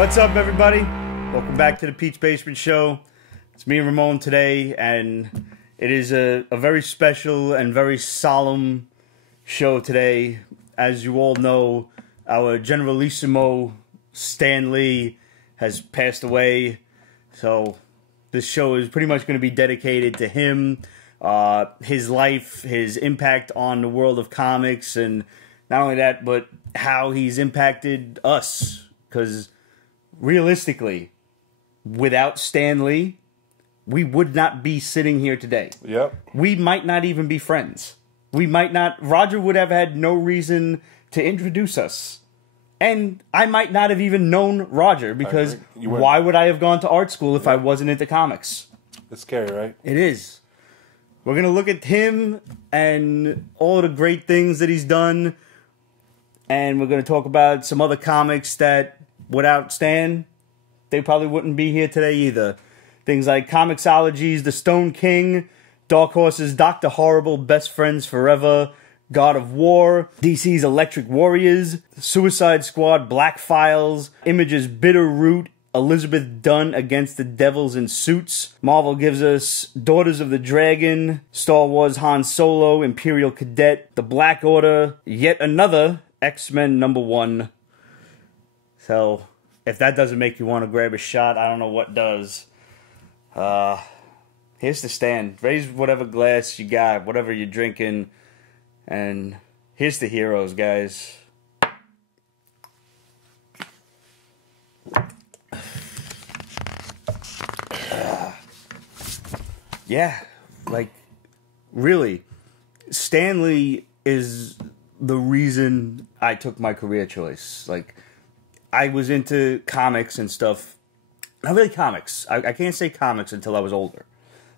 What's up, everybody? Welcome back to the Peach Basement Show. It's me and Ramon today, and it is a very special and very solemn show today. As you all know, our Generalissimo, Stanley, has passed away. So this show is pretty much going to be dedicated to him, his life, his impact on the world of comics, and not only that, but how he's impacted us. Because realistically, without Stanley, we would not be sitting here today. Yep. We might not even be friends. We might not... Roger would have had no reason to introduce us. And I might not have even known Roger, because why would I have gone to art school if I wasn't into comics? It's scary, right? It is. We're going to look at him and all the great things that he's done. And we're going to talk about some other comics that, without Stan, they probably wouldn't be here today either. Things like Comixology's The Stone King, Dark Horse's Dr.Horrible, Best Friends Forever, God of War, DC's Electric Warriors, Suicide Squad, Black Files, Image's Bitter Root, Elizabeth Dunn Against the Devils in Suits. Marvel gives us Daughters of the Dragon, Star Wars Han Solo, Imperial Cadet, The Black Order, yet another X-Men #1. So, if that doesn't make you want to grab a shot, I don't know what does. Here's the stand. Raise whatever glass you got, whatever you're drinking. And here's the heroes, guys. Yeah, like, really, Stanley is the reason I took my career choice. Like, I was into comics and stuff. Not really comics. I can't say comics until I was older.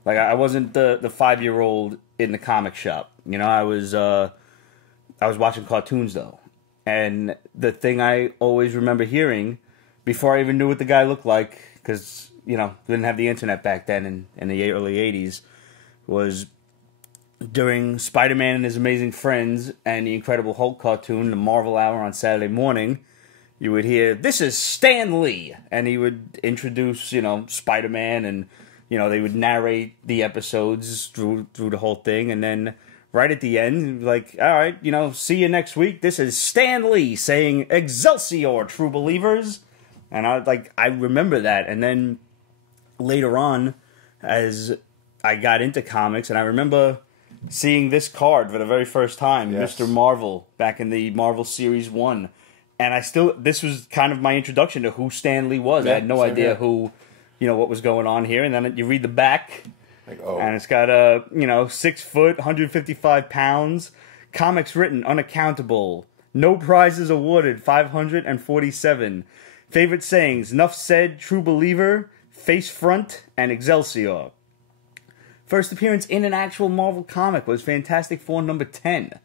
Like, I wasn't the 5-year-old in the comic shop. You know, I was watching cartoons, though. And the thing I always remember hearing, before I even knew what the guy looked like, because, you know, we didn't have the internet back then in the early 80s, was during Spider-Man and His Amazing Friends and the Incredible Hulk cartoon, the Marvel Hour on Saturday morning, you would hear, "This is Stan Lee," and he would introduce, you know, Spider-Man, and, you know, they would narrate the episodes through the whole thing, and then right at the end, like, all right, you know, see you next week. This is Stan Lee saying, "Excelsior, true believers." And I remember that, and then later on, as I got into comics, and I remember seeing this card for the very first time, yes. Mr. Marvel, back in the Marvel Series 1. And this was kind of my introduction to who Stan Lee was. Yeah, I had no idea who, you know, what was going on here. And then you read the back, like, oh. And it's got 6 foot, 155 pounds, comics written, unaccountable, no prizes awarded, 547. Favorite sayings, Nuff said, true believer, face front, and Excelsior. First appearance in an actual Marvel comic was Fantastic Four #10,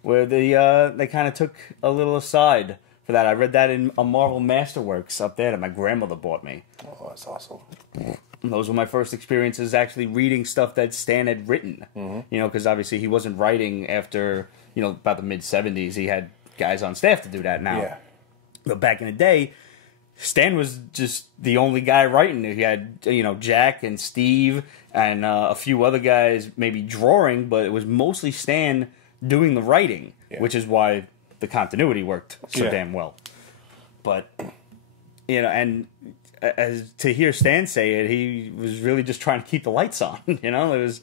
where they kind of took a little aside for that. I read that in a Marvel Masterworks up there that my grandmother bought me. Oh, that's awesome. And those were my first experiences actually reading stuff that Stan had written. Mm-hmm. You know, because obviously he wasn't writing after, you know, about the mid-'70s. He had guys on staff to do that now. Yeah. But back in the day, Stan was just the only guy writing. He had, you know, Jack and Steve and a few other guys maybe drawing, but it was mostly Stan doing the writing, which is why the continuity worked so damn well. But, you know, and as to hear Stan say it, he was really just trying to keep the lights on, you know? It was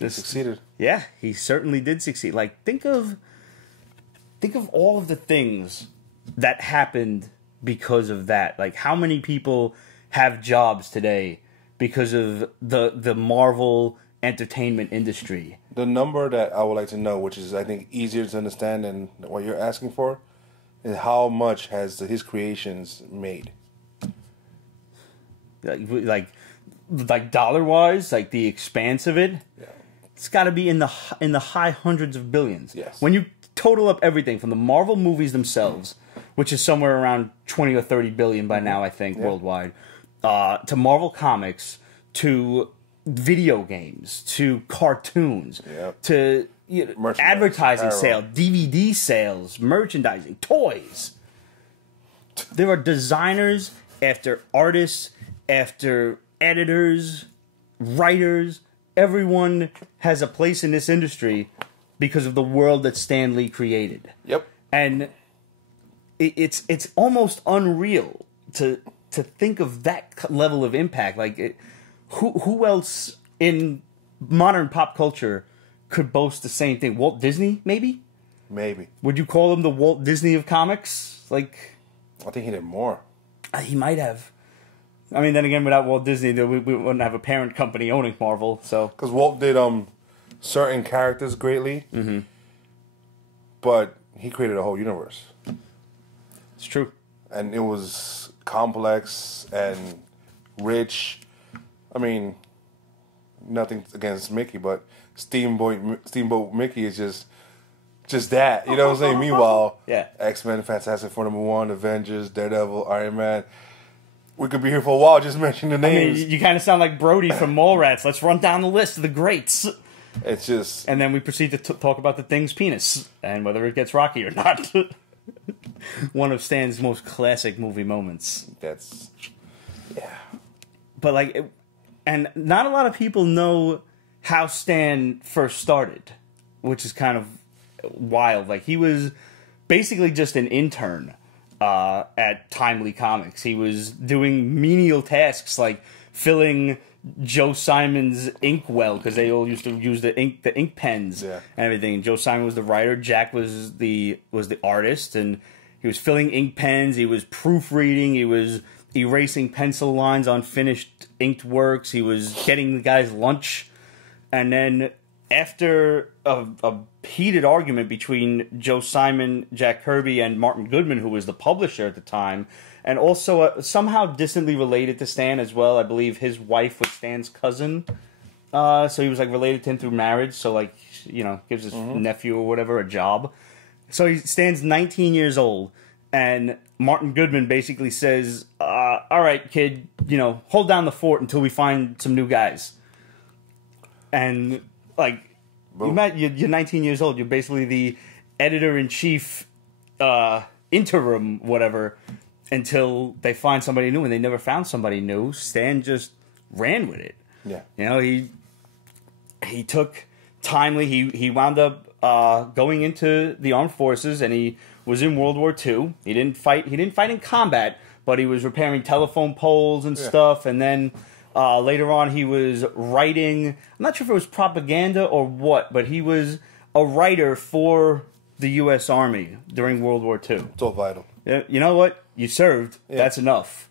just... He succeeded. Yeah, he certainly did succeed. Like, think of all of the things that happened because of that. Like, how many people have jobs today because of the Marvel entertainment industry? The number that I would like to know, which is, I think, easier to understand than what you're asking for, is how much has his creations made? Like dollar-wise, like the expanse of it, it's got to be in the high hundreds of billions. Yes. When you total up everything from the Marvel movies themselves, which is somewhere around 20 or 30 billion by now, I think, worldwide, to Marvel Comics, to video games, to cartoons, to advertising sales, DVD sales, merchandising, toys. There are designers after artists, after editors, writers, everyone has a place in this industry because of the world that Stan Lee created. Yep. And it's almost unreal to think of that level of impact. Like, who else in modern pop culture could boast the same thing? Walt Disney, maybe? Maybe. Would you call him the Walt Disney of comics? Like, I think he did more. He might have. I mean, then again, without Walt Disney, we wouldn't have a parent company owning Marvel. So, because Walt did certain characters greatly, but he created a whole universe. It's true, and it was complex and rich. I mean, nothing against Mickey, but Steamboat Mickey is just that. You know what I'm saying? Meanwhile, yeah. X-Men, Fantastic Four #1, Avengers, Daredevil, Iron Man. We could be here for a while just mentioning the names. I mean, you kind of sound like Brody from Mallrats. Let's run down the list of the greats. It's just... And then we proceed to talk about the Thing's penis and whether it gets rocky or not. One of Stan's most classic movie moments. That's... Yeah. But, like... And not a lot of people know how Stan first started, which is kind of wild. Like, he was basically just an intern at Timely Comics. He was doing menial tasks like filling Joe Simon's inkwell, because they all used to use the ink pens and everything. Joe Simon was the writer, Jack was the artist, and he was filling ink pens, he was proofreading, he was erasing pencil lines on finished inked works, he was getting the guys lunch. And then after a heated argument between Joe Simon, Jack Kirby, and Martin Goodman, who was the publisher at the time, and also somehow distantly related to Stan as well. I believe his wife was Stan's cousin, so he was like related to him through marriage. So, like, you know, gives his nephew or whatever a job. So Stan's 19 years old, and Martin Goodman basically says, "All right, kid, you know, hold down the fort until we find some new guys." And like, you're 19 years old. You're basically the editor-in-chief, interim, whatever, until they find somebody new. And they never found somebody new. Stan just ran with it. Yeah. You know, he took Timely. He wound up going into the armed forces, and he was in World War II. He didn't fight in combat, but he was repairing telephone poles and stuff. And then later on, he was writing. I'm not sure if it was propaganda or what, but he was a writer for the U.S. Army during World War II. It's all vital. You know what? You served. Yeah. That's enough.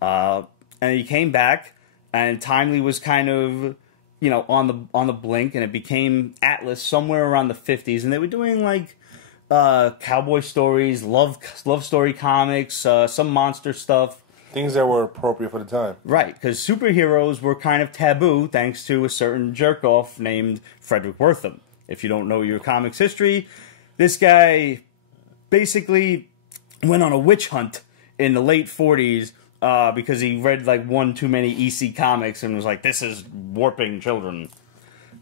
And he came back, and Timely was kind of, you know, on the blink, and it became Atlas somewhere around the 50s, and they were doing like cowboy stories, love story comics, some monster stuff. Things that were appropriate for the time. Right, because superheroes were kind of taboo thanks to a certain jerk-off named Frederick Wortham. If you don't know your comics history, this guy basically went on a witch hunt in the late 40s because he read like one too many EC comics and was like, this is warping children.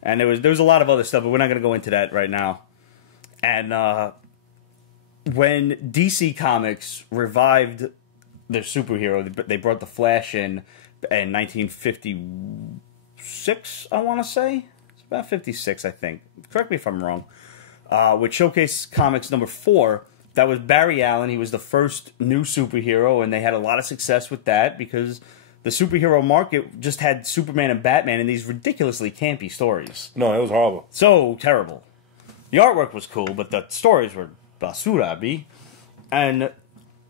And there was a lot of other stuff, but we're not going to go into that right now. And when DC Comics revived their superhero, they brought the Flash in 1956, I want to say. It's about 56, I think. Correct me if I'm wrong. With Showcase Comics #4, that was Barry Allen. He was the first new superhero, and they had a lot of success with that because the superhero market just had Superman and Batman in these ridiculously campy stories. No, it was horrible. So terrible. The artwork was cool, but the stories were basura, B. And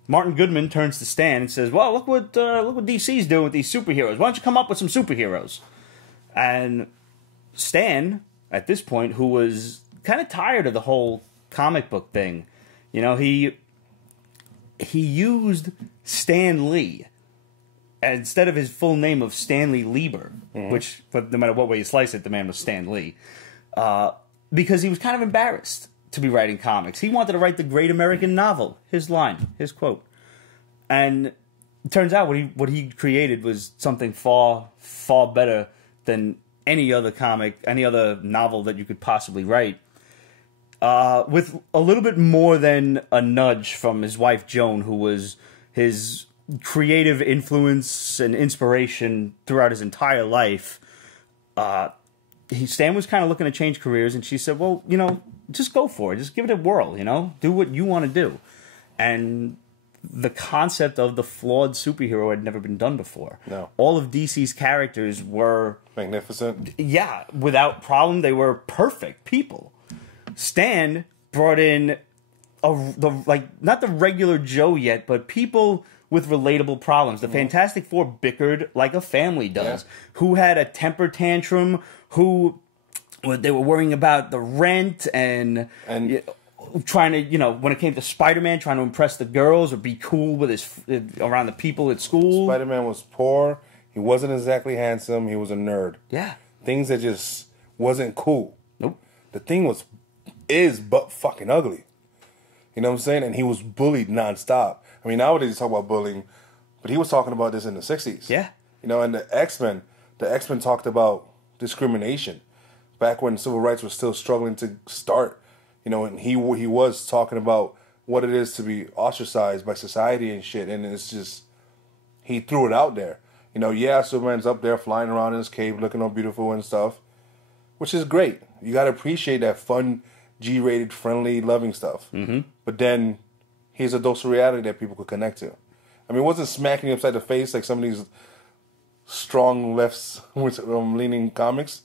Martin Goodman turns to Stan and says, well, look what DC's doing with these superheroes. Why don't you come up with some superheroes? And Stan, at this point, who was kind of tired of the whole comic book thing, you know, he used Stan Lee instead of his full name of Stanley Lieber, which, but no matter what way you slice it, the man was Stan Lee, because he was kind of embarrassed to be writing comics. He wanted to write the great American novel, his line, his quote. And it turns out what he created was something far, far better than any other comic, any other novel that you could possibly write. With a little bit more than a nudge from his wife, Joan, who was his creative influence and inspiration throughout his entire life, Stan was kind of looking to change careers, and she said, well, you know, just go for it. Just give it a whirl, you know? Do what you want to do. And the concept of the flawed superhero had never been done before. No. All of DC's characters were... magnificent. Yeah, without problem, they were perfect people. Stan brought in, not the regular Joe yet, but people with relatable problems. The Fantastic Four bickered like a family does. Yeah. Who had a temper tantrum, who they were worrying about the rent and trying to, you know, when it came to Spider-Man, trying to impress the girls or be cool with around the people at school. Spider-Man was poor. He wasn't exactly handsome. He was a nerd. Yeah. Things that just wasn't cool. Nope. The thing is but fucking ugly. You know what I'm saying? And he was bullied nonstop. I mean, nowadays you talk about bullying, but he was talking about this in the 60s. Yeah. You know, and the X-Men talked about discrimination back when civil rights was still struggling to start. You know, and he was talking about what it is to be ostracized by society and shit, and it's just, he threw it out there. You know, yeah, Superman's up there flying around in his cave looking all beautiful and stuff, which is great. You got to appreciate that fun, G-rated, friendly, loving stuff. Mm-hmm. But then, here's a dose of reality that people could connect to. I mean, it wasn't smacking you upside the face like some of these strong leaning comics,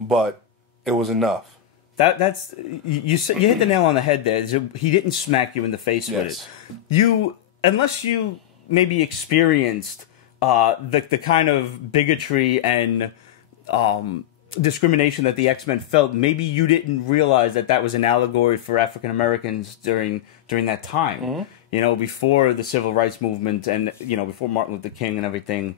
but it was enough. That's you hit the nail on the head there. He didn't smack you in the face with it. Unless you maybe experienced the kind of bigotry and discrimination that the X-Men felt, maybe you didn't realize that was an allegory for African Americans during that time. Mm-hmm. You know, before the civil rights movement and, you know, before Martin Luther King and everything,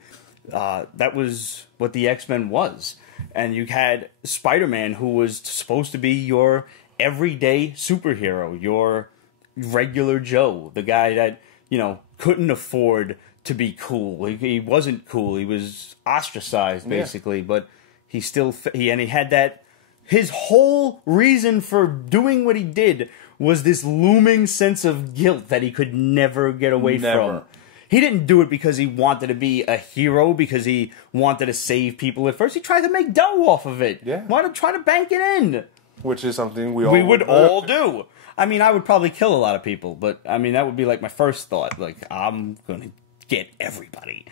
that was what the X-Men was. And you had Spider-Man, who was supposed to be your everyday superhero, your regular Joe, the guy that, you know, couldn't afford to be cool. He wasn't cool. He was ostracized, basically, but he had that. His whole reason for doing what he did was this looming sense of guilt that he could never get away from. He didn't do it because he wanted to be a hero, because he wanted to save people at first. He tried to make dough off of it. Yeah. Wanted to try to bank it in. Which is something we would all do. I mean, I would probably kill a lot of people, but, I mean, that would be like my first thought. Like, I'm going to get everybody.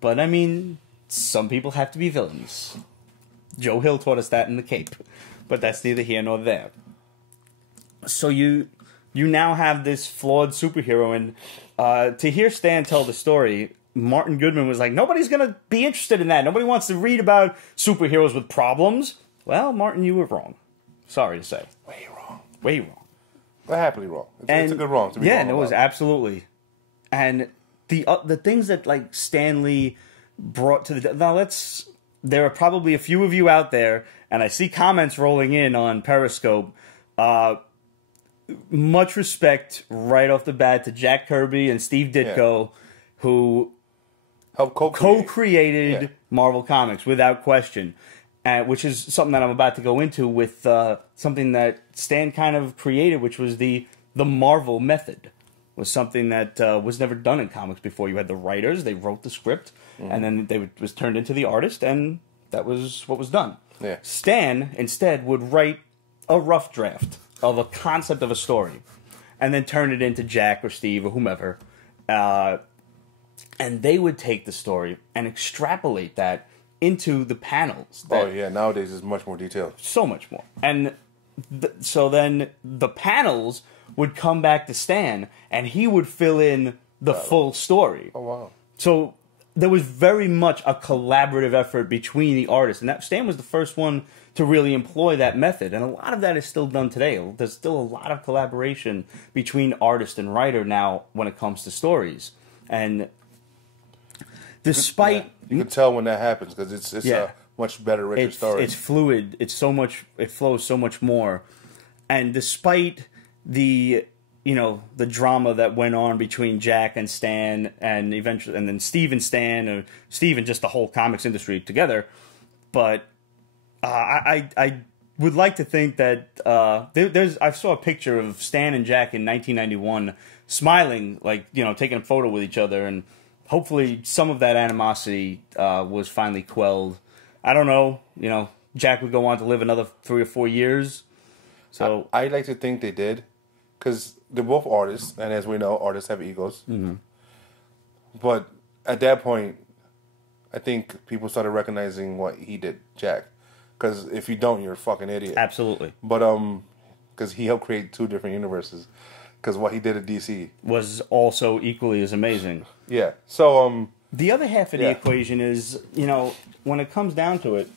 But, I mean, some people have to be villains. Joe Hill taught us that in The Cape. But that's neither here nor there. So you now have this flawed superhero, and to hear Stan tell the story, Martin Goodman was like, nobody's going to be interested in that. Nobody wants to read about superheroes with problems. Well, Martin, you were wrong. Sorry to say. Way wrong. Way wrong. But happily wrong. It's a good wrong to be wrong. Yeah, no, it was absolutely. And the things that, like, Stanley brought to the... Now, there are probably a few of you out there, and I see comments rolling in on Periscope. Much respect right off the bat to Jack Kirby and Steve Ditko, who helped co-created Marvel Comics, without question. Which is something that I'm about to go into with something that Stan kind of created, which was the Marvel method. Was something that was never done in comics before. You had the writers, they wrote the script, and then it was turned into the artist, and that was what was done. Yeah. Stan, instead, would write a rough draft of a concept of a story, and then turn it into Jack or Steve or whomever, and they would take the story and extrapolate that into the panels. Nowadays it's much more detailed. So much more. And so then the panels would come back to Stan, and he would fill in the full story. Oh, wow. So there was very much a collaborative effort between the artists, and that Stan was the first one to really employ that method, and a lot of that is still done today. There's still a lot of collaboration between artist and writer now when it comes to stories. And despite... You can tell when that happens, because it's a much better, richer story. It's fluid. It flows so much more. And despite the drama that went on between Jack and Stan, and eventually, and then Steve and Stan, or Steve and just the whole comics industry together, but I would like to think that I saw a picture of Stan and Jack in 1991 smiling, like, taking a photo with each other, and hopefully some of that animosity was finally quelled. I don't know. You know, Jack would go on to live another 3 or 4 years. So I like to think they did, because they're both artists, and as we know, artists have egos. Mm-hmm. But at that point, I think people started recognizing what he did, Jack. Because if you don't, you're a fucking idiot. Absolutely. But because he helped create 2 different universes. Because what he did at DC was also equally as amazing. Yeah. So the other half of the equation is, you know, when it comes down to it,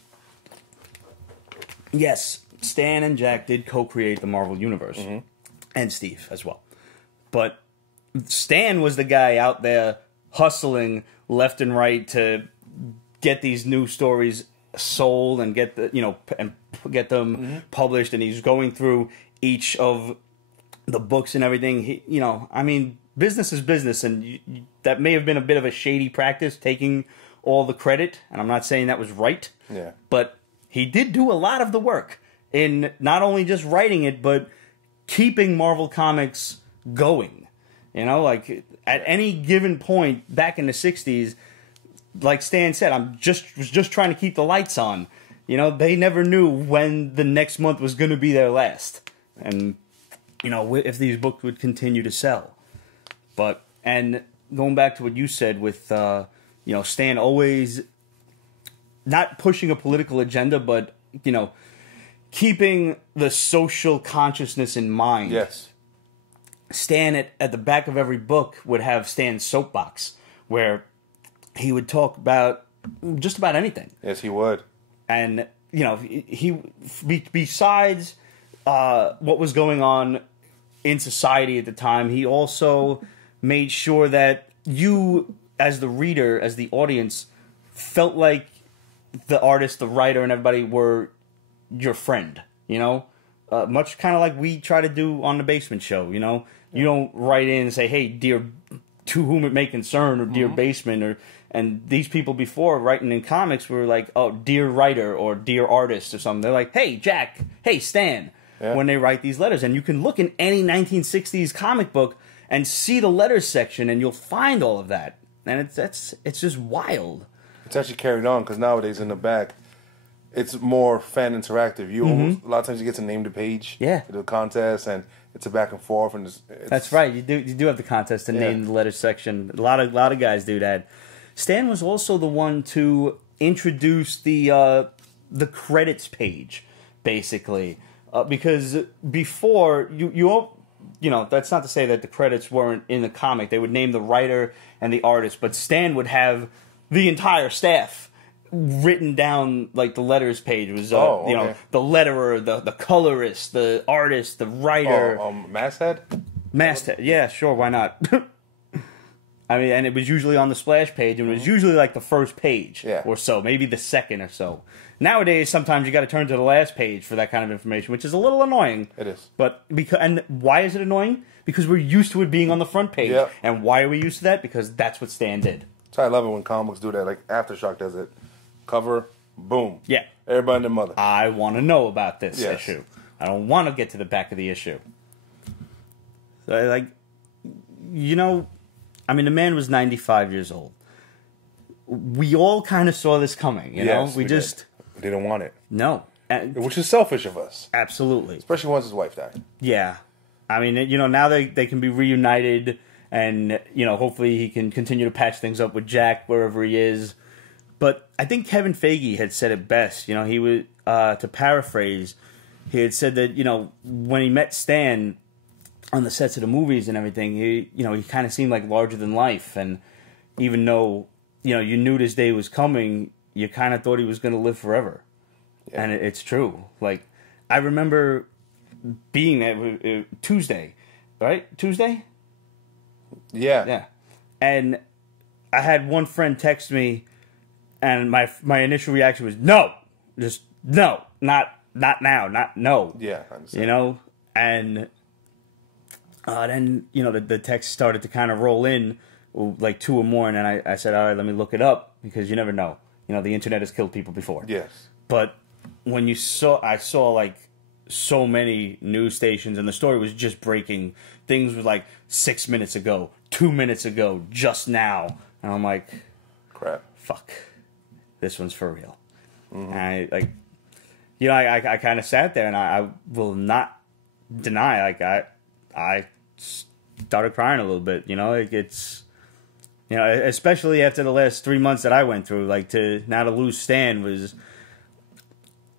yes, Stan and Jack did co-create the Marvel Universe. Mm-hmm. And Steve as well. But Stan was the guy out there hustling left and right to get these new stories sold and get the, you know, and get them published, and he's going through each of the books and everything. He, you know, I mean, business is business, and that may have been a bit of a shady practice, taking all the credit, and I'm not saying that was right. Yeah. But he did do a lot of the work in not only just writing it, but keeping Marvel Comics going. You know, like at any given point back in the 60s, like Stan said, was just trying to keep the lights on. You know, they never knew when the next month was going to be their last. And, you know, if these books would continue to sell. But, and going back to what you said with, you know, Stan always not pushing a political agenda, but, you know, keeping the social consciousness in mind. Yes. Stan, at the back of every book, would have Stan's soapbox, where he would talk about just about anything. Yes, he would. And, you know, besides what was going on in society at the time, he also made sure that you, as the reader, as the audience, felt like the artist, the writer, and everybody were your friend, you know? Much kind of like we try to do on the Basement Show, you know? You don't write in and say, hey, dear, to whom it may concern, or dear Basement, or... And these people before writing in comics were like, oh, dear writer or dear artist or something. They're like, hey, Jack, hey, Stan, when they write these letters. And you can look in any 1960s comic book and see the letters section, and you'll find all of that. And it's just wild. It's actually carried on, because nowadays in the back, it's more fan interactive. You a lot of times you get to name the page, the contest, and it's a back and forth. And it's that's right. You do have the contest to name the letters section. A lot of guys do that. Stan was also the one to introduce the credits page, basically, because before you know, that's not to say that the credits weren't in the comic. They would name the writer and the artist, but Stan would have the entire staff written down, like the letters page was, you know, the letterer, the colorist, the artist, the writer. Masthead? Masthead, yeah, sure, why not? I mean, and it was usually on the splash page, and it was usually like the first page or so, maybe the second or so. Nowadays, sometimes you got to turn to the last page for that kind of information, which is a little annoying. It is. But and why is it annoying? Because we're used to it being on the front page. Yep. And why are we used to that? Because that's what Stan did. So I love it when comics do that. Like Aftershock does it. Cover, boom. Yeah. Everybody and their mother. I want to know about this issue. I don't want to get to the back of the issue. So, like, you know, I mean, the man was 95 years old. We all kind of saw this coming, you know? We just... We didn't want it. No. Which is selfish of us. Absolutely. Especially once his wife died. Yeah. I mean, you know, now they can be reunited, and, you know, hopefully he can continue to patch things up with Jack wherever he is. But I think Kevin Feige had said it best. You know, he was, to paraphrase, he had said that, you know, when he met Stan on the sets of the movies and everything, he kind of seemed like larger than life. And even though, you know, you knew this day was coming, you kind of thought he was going to live forever. Yeah. And it's true. Like, I remember being there Tuesday, right? Tuesday? Yeah. Yeah. And I had one friend text me, and my initial reaction was, no. Just, no. Not now. Not, no. Yeah, I understand. You know? And... then, you know, the text started to kind of roll in, like 2 or more, and then I said, all right, let me look it up, because you never know. You know, the internet has killed people before. Yes. But when I saw, like, so many news stations, and the story was just breaking. Things were like 6 minutes ago, 2 minutes ago, just now, And I'm like, crap. Fuck, this one's for real. Mm-hmm. And I kind of sat there, and I will not deny, I started crying a little bit. It's especially after the last 3 months that I went through, to lose Stan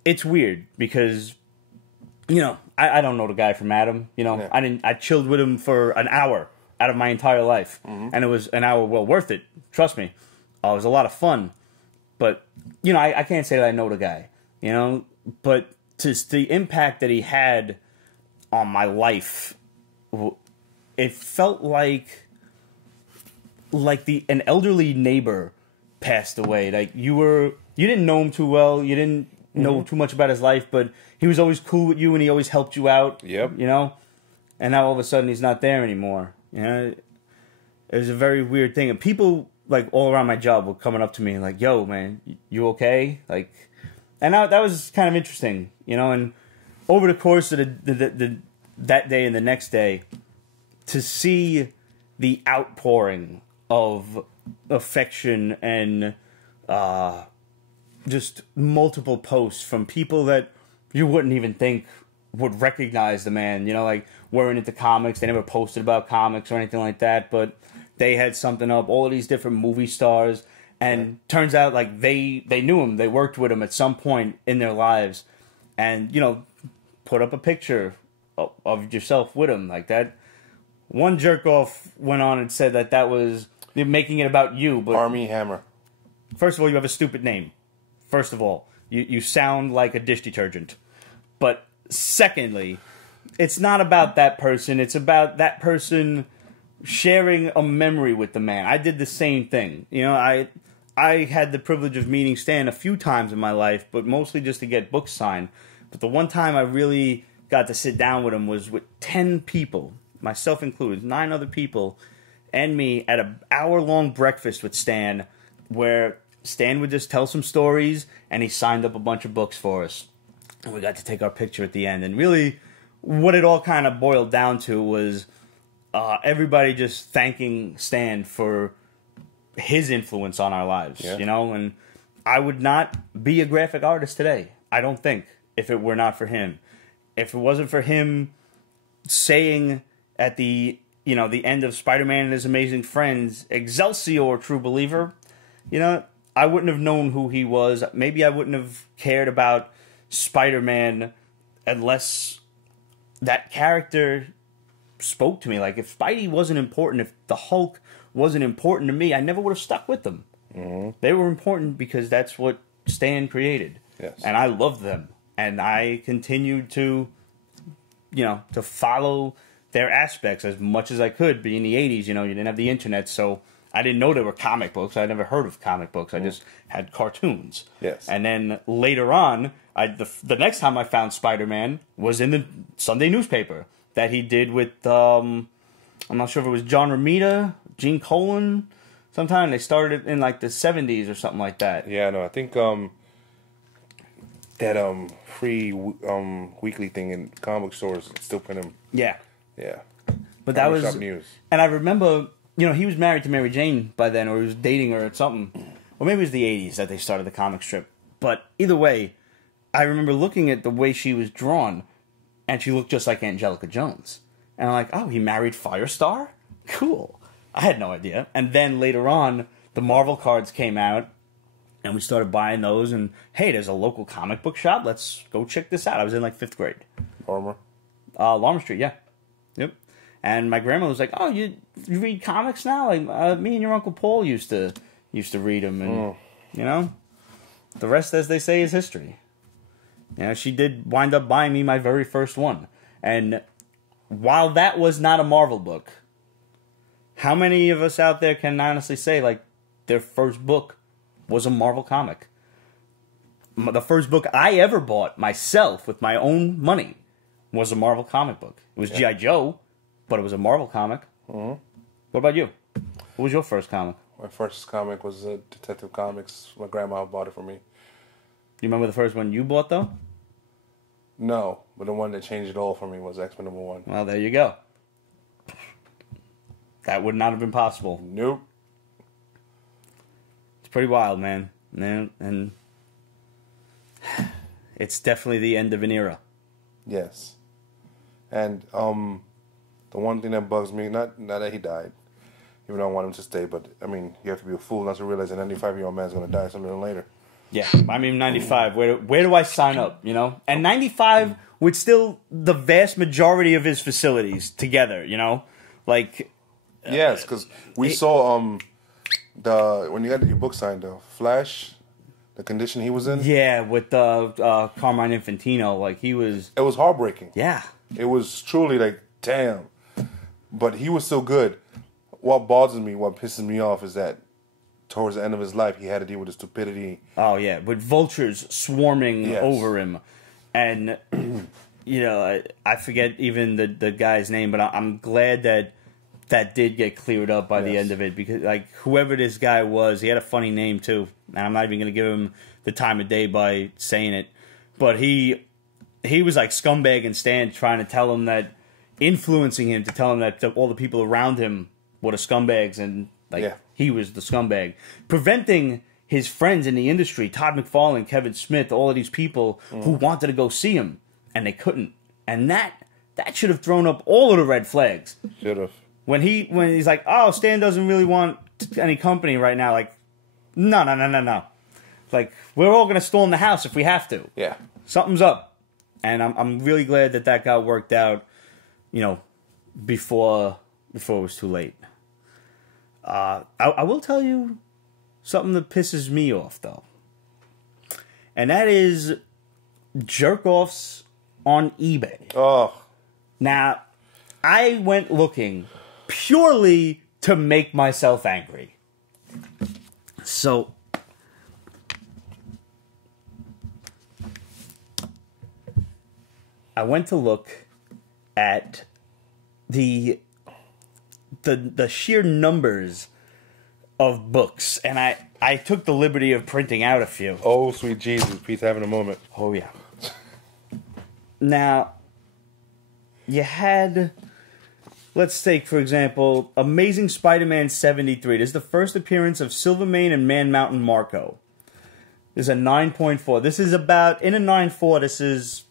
it's weird because I don't know the guy from Adam. Yeah. I chilled with him for an hour out of my entire life, and it was an hour well worth it. Trust me, it was a lot of fun. But I can't say that I know the guy. But the impact that he had on my life, it felt like an elderly neighbor passed away. You didn't know him too well. You didn't know too much about his life, but he was always cool with you, and he always helped you out. Yep. And now all of a sudden he's not there anymore. It was a very weird thing. And people all around my job were coming up to me like, "Yo, man, you okay?" And that was kind of interesting, And over the course of that day and the next day, to see the outpouring of affection and just multiple posts from people that you wouldn't even think would recognize the man, weren't into comics. They never posted about comics or anything like that, but they had something up, all of these different movie stars. And turns out, they knew him. They worked with him at some point in their lives. And, put up a picture of yourself with him like that. One jerk-off went on and said that was making it about you. But Army Hammer. First of all, you have a stupid name. First of all, you sound like a dish detergent. But secondly, it's not about that person. It's about that person sharing a memory with the man. I did the same thing. I had the privilege of meeting Stan a few times in my life, but mostly just to get books signed. But the one time I really got to sit down with him was with 10 people, myself included, 9 other people, and me at an hour-long breakfast with Stan, where Stan would just tell some stories, and he signed up a bunch of books for us. And we got to take our picture at the end. And really, what it all kind of boiled down to was everybody just thanking Stan for his influence on our lives, and I would not be a graphic artist today, I don't think, if it were not for him. If it wasn't for him saying at the end of Spider-Man and His Amazing Friends, Excelsior, true believer, I wouldn't have known who he was. Maybe I wouldn't have cared about Spider-Man unless that character spoke to me. If Spidey wasn't important, if the Hulk wasn't important to me, I never would have stuck with them. Mm-hmm. They were important because that's what Stan created. Yes. And I loved them. And I continued to follow their aspects as much as I could. Being in the 80s, you didn't have the internet, so I didn't know there were comic books. I never heard of comic books. I just had cartoons. Yes. And then later on, the next time I found Spider-Man was in the Sunday newspaper that he did with, I'm not sure if it was John Romita, Gene Colan, sometime. They started in the 70s or something like that. Yeah, no, I think that free weekly thing in comic stores still print them. Yeah. Yeah. But that Comic was Shop News. And I remember, he was married to Mary Jane by then, or he was dating her or something. Or maybe it was the 80s that they started the comic strip. But either way, I remember looking at the way she was drawn, and she looked just like Angelica Jones. And I'm like, oh, he married Firestar? Cool. I had no idea. And then later on, the Marvel cards came out, and we started buying those. And hey, there's a local comic book shop. Let's go check this out. I was in 5th grade. Larimer Street, yeah. Yep. And my grandma was like, "Oh, you read comics now? Me and your Uncle Paul used to read them, and the rest, as they say, is history." She did wind up buying me my very first one, and while that was not a Marvel book, how many of us out there can honestly say their first book was a Marvel comic? The first book I ever bought myself with my own money was a Marvel comic book. It was G.I. Joe, but it was a Marvel comic. Mm-hmm. What about you? What was your first comic? My first comic was Detective Comics. My grandma bought it for me. You remember the first one you bought, though? No, but the one that changed it all for me was X-Men #1. Well, there you go. That would not have been possible. Nope. pretty wild, man. And it's definitely the end of an era. Yes. And the one thing that bugs me, not that he died, even though I want him to stay, but I mean, you have to be a fool not to realize a 95-year-old man's going to die sooner than later. Yeah, I mean, 95, where do I sign up, you know? And 95 with still the vast majority of his facilities together, you know? Like... yes, because we saw when you got your book signed, the Flash, the condition he was in. Yeah, with Carmine Infantino, like he was... It was heartbreaking. Yeah. It was truly like, damn. But he was so good. What bothers me, what pisses me off is that towards the end of his life, he had to deal with the stupidity. Oh, yeah, with vultures swarming yes. over him. And, you know, I forget even the guy's name, but I'm glad that did get cleared up by the end of it. Because, like, whoever this guy was, he had a funny name, too. And I'm not even going to give him the time of day by saying it. But he was, like, scumbagging Stan, trying to tell him that, influencing him to tell him that all the people around him were the scumbags, and like he was the scumbag, preventing his friends in the industry, Todd McFarlane, Kevin Smith, all of these people who wanted to go see him and they couldn't, and that should have thrown up all of the red flags. Should have. When he's like, oh, Stan doesn't really want any company right now. Like, no. Like, we're all gonna storm the house if we have to. Yeah, something's up, and I'm really glad that got worked out. You know, before it was too late. I will tell you something that pisses me off, though. And that is jerk-offs on eBay. Oh. Now, I went looking purely to make myself angry. So, I went to look at the sheer numbers of books, and I took the liberty of printing out a few. Oh, sweet Jesus, Pete's having a moment. Oh, yeah. Now, you had, let's take, for example, Amazing Spider-Man 73. This is the first appearance of Silvermane and Man Mountain Marco. This is a 9.4. This is about, in a 9.4, this is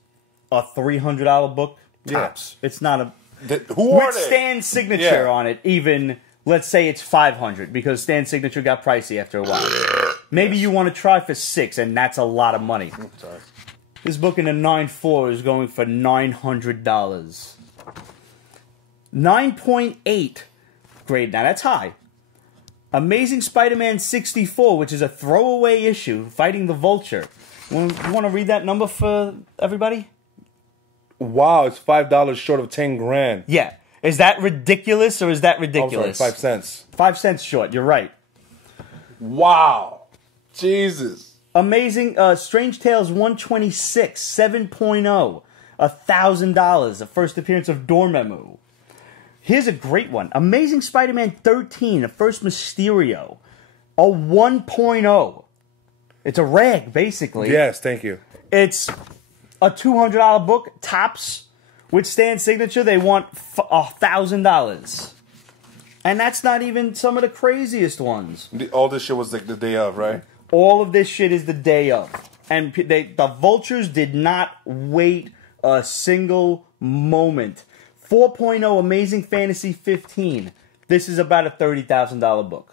a $300 book. Tops. Yeah. It's not a... Who are with they? Stan's signature on it, even, let's say it's $500, because Stan's signature got pricey after a while. Maybe you want to try for $600, and that's a lot of money. Sorry. This book in a 9.4 is going for $900. 9.8 grade. Now, that's high. Amazing Spider-Man 64, which is a throwaway issue, fighting the Vulture. You want to read that number for everybody? Wow, it's $5 short of 10 grand. Yeah. Is that ridiculous or is that ridiculous? I'm sorry, 5 cents. 5 cents short, you're right. Wow. Jesus. Amazing Strange Tales 126, 7.0, $1,000. The first appearance of Dormammu. Here's a great one. Amazing Spider-Man 13, the first Mysterio. A 1.0. It's a rag, basically. Yes, thank you. It's a $200 book, tops. With Stan's signature, they want $1,000. And that's not even some of the craziest ones. All this shit was like the day of, right? All of this shit is the day of. And the Vultures did not wait a single moment. 4.0 Amazing Fantasy 15. This is about a $30,000 book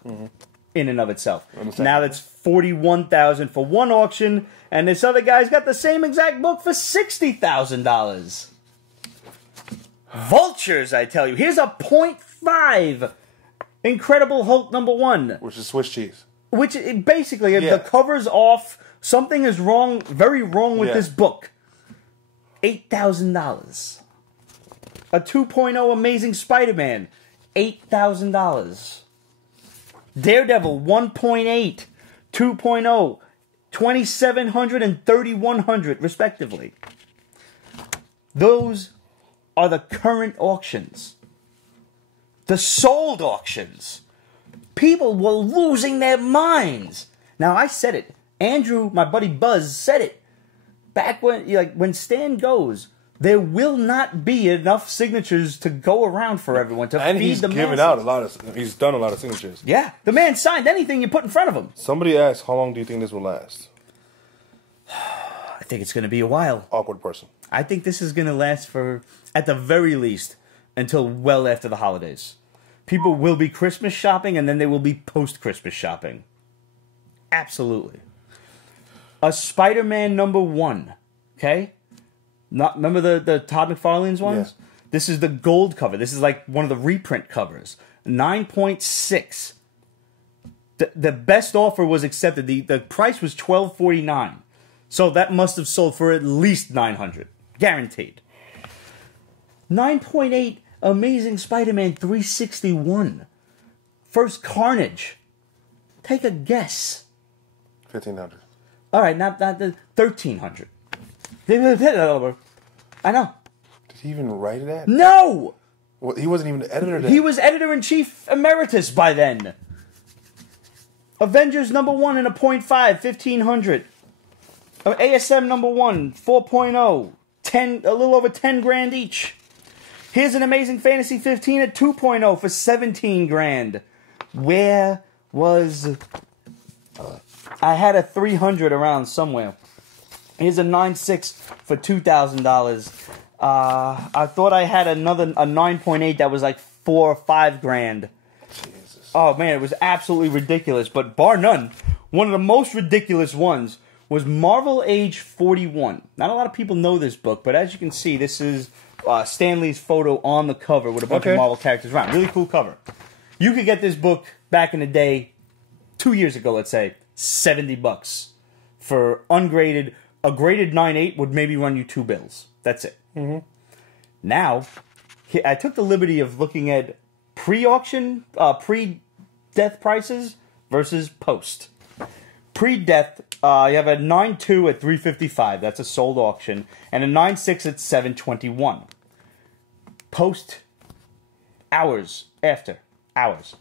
in and of itself. Now that's $41,000 for one auction, and this other guy's got the same exact book for $60,000. Vultures, I tell you. Here's a 0.5 Incredible Hulk #1. Which is Swiss cheese. Which, basically, the cover's off. Something is wrong, very wrong with this book. $8,000. A 2.0 Amazing Spider-Man, $8,000. Daredevil, 1.8, 2.0, 2,700 and 3,100, respectively. Those are the current auctions. The sold auctions. People were losing their minds. Now, I said it. Andrew, my buddy Buzz, said it. Back when Stan goes, There will not be enough signatures to go around for everyone to and feed he's the given masses. out a lot of. He's done a lot of signatures. Yeah, the man signed anything you put in front of him. Somebody asked, "How long do you think this will last?" I think it's going to be a while. Awkward person. I think this is going to last for, at the very least, until well after the holidays. People will be Christmas shopping, and then they will be post-Christmas shopping. Absolutely. A Spider-Man #1, okay? Remember the Todd McFarlane's ones? Yeah. This is the gold cover. This is like one of the reprint covers. 9.6. The best offer was accepted. The price was $12.49. So that must have sold for at least $900. Guaranteed. 9.8 Amazing Spider-Man 361. First Carnage. Take a guess. 1,500. All right, not the 1,300. I know. Did he even write it? No! Well, he wasn't even the editor then. He was editor-in-chief emeritus by then. Avengers #1 in a 0.5, 1,500. ASM #1, 4.0, 10, a little over 10 grand each. Here's an Amazing Fantasy 15 at 2.0 for 17 grand. Where was... I had a 300 around somewhere. Here's a 9.6 for $2,000. I thought I had a 9.8 that was like 4 or 5 grand. Jesus. Oh man, it was absolutely ridiculous. But bar none, one of the most ridiculous ones was Marvel Age 41. Not a lot of people know this book, but as you can see, this is Stanley's photo on the cover with a bunch of Marvel characters around. Really cool cover. You could get this book back in the day, 2 years ago, let's say, $70 for ungraded. A graded 9.8 would maybe run you $2. That's it. Mm-hmm. Now, I took the liberty of looking at pre-auction, pre-death prices versus post. Pre-death, you have a 9.2 at $355. That's a sold auction, and a 9.6 at $721. Post, hours after hours,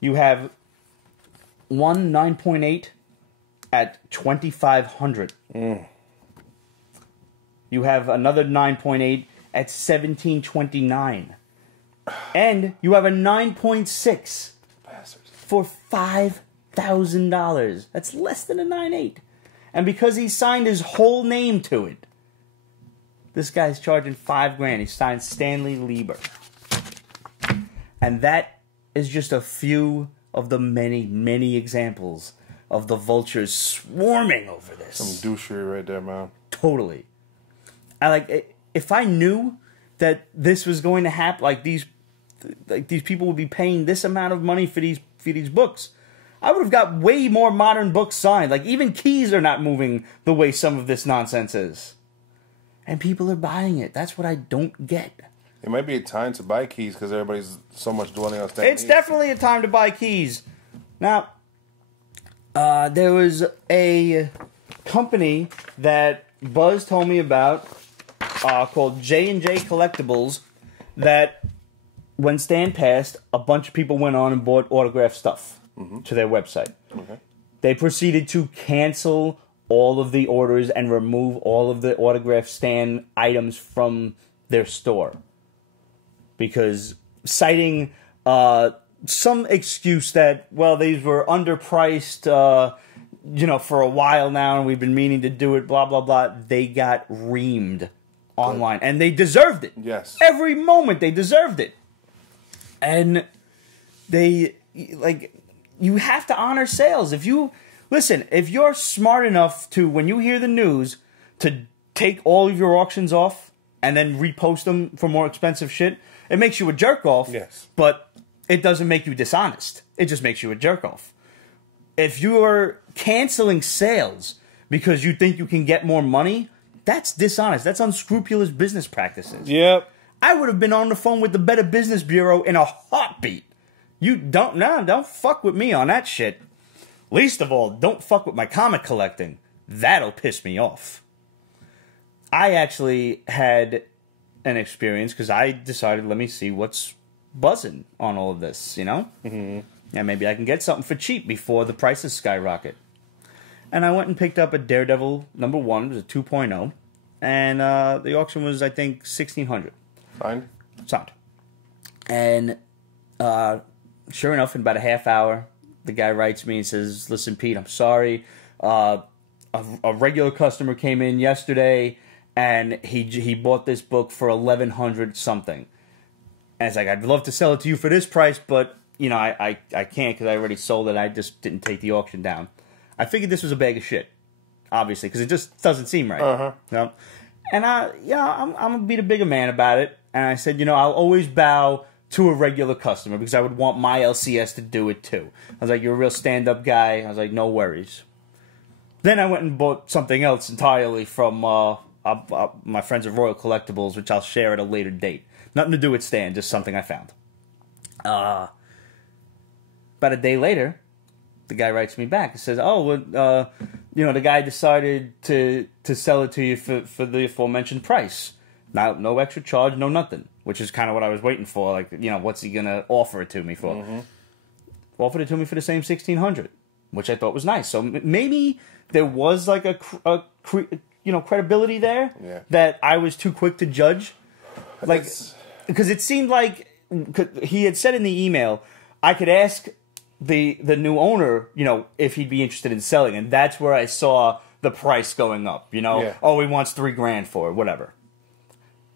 you have one 9.8 at $2,500. You have another 9.8 at $1,729. And you have a 9.6 for $5,000. That's less than a 9.8. And because he signed his whole name to it, this guy's charging $5 grand. He signed Stanley Lieber. And that is just a few of the many, many examples of the vultures swarming over this. Some douchery right there, man. Totally. If I knew that this was going to happen, these people would be paying this amount of money for these books, I would have got way more modern books signed. Like, even keys are not moving the way some of this nonsense is. And people are buying it. That's what I don't get. It might be a time to buy keys because everybody's so much dwelling on Stanley. It's definitely a time to buy keys. Now, there was a company that Buzz told me about called J&J Collectibles that when Stan passed, a bunch of people went on and bought autographed stuff to their website. Okay. They proceeded to cancel all of the orders and remove all of the autographed Stan items from their store. Because citing some excuse that, well, these were underpriced, for a while now, and we've been meaning to do it, blah, blah, blah. They got reamed online, and they deserved it. Yes. Every moment they deserved it. And they, you have to honor sales. If you're smart enough to, when you hear the news, to take all of your auctions off and then repost them for more expensive shit, it makes you a jerk off. Yes. But it doesn't make you dishonest. It just makes you a jerk off. If you are canceling sales because you think you can get more money, that's dishonest. That's unscrupulous business practices. Yep. I would have been on the phone with the Better Business Bureau in a heartbeat. You don't fuck with me on that shit. Least of all, don't fuck with my comic collecting. That'll piss me off. I actually had an experience because I decided, let me see what's buzzing on all of this, Mm-hmm. And maybe I can get something for cheap before the prices skyrocket. And I went and picked up a Daredevil #1, it was a 2.0, and the auction was, I think, 1,600. Signed? Signed. And sure enough, in about a half hour, the guy writes me and says, "Listen, Pete, I'm sorry. A regular customer came in yesterday, and he bought this book for 1,100 something." And it's like, "I'd love to sell it to you for this price, but you know, I can't because I already sold it. I just didn't take the auction down." I figured this was a bag of shit, obviously, because it just doesn't seem right. You know? And I'm gonna be the bigger man about it. And I said, I'll always bow to a regular customer because I would want my LCS to do it too. I was like, "You're a real stand-up guy." I was like, "No worries." Then I went and bought something else entirely from my friends at Royal Collectibles, which I'll share at a later date. Nothing to do with Stan, just something I found. About a day later, the guy writes me back and says, "Oh, the guy decided to sell it to you for the aforementioned price. No extra charge, no nothing." Which is kind of what I was waiting for. Like, what's he going to offer it to me for? Mm-hmm. Offered it to me for the same 1,600, which I thought was nice. So maybe there was like a credibility there that I was too quick to judge. Like, because it seemed like he had said in the email, I could ask the new owner, if he'd be interested in selling, and that's where I saw the price going up. Oh, he wants $3,000 for it, whatever.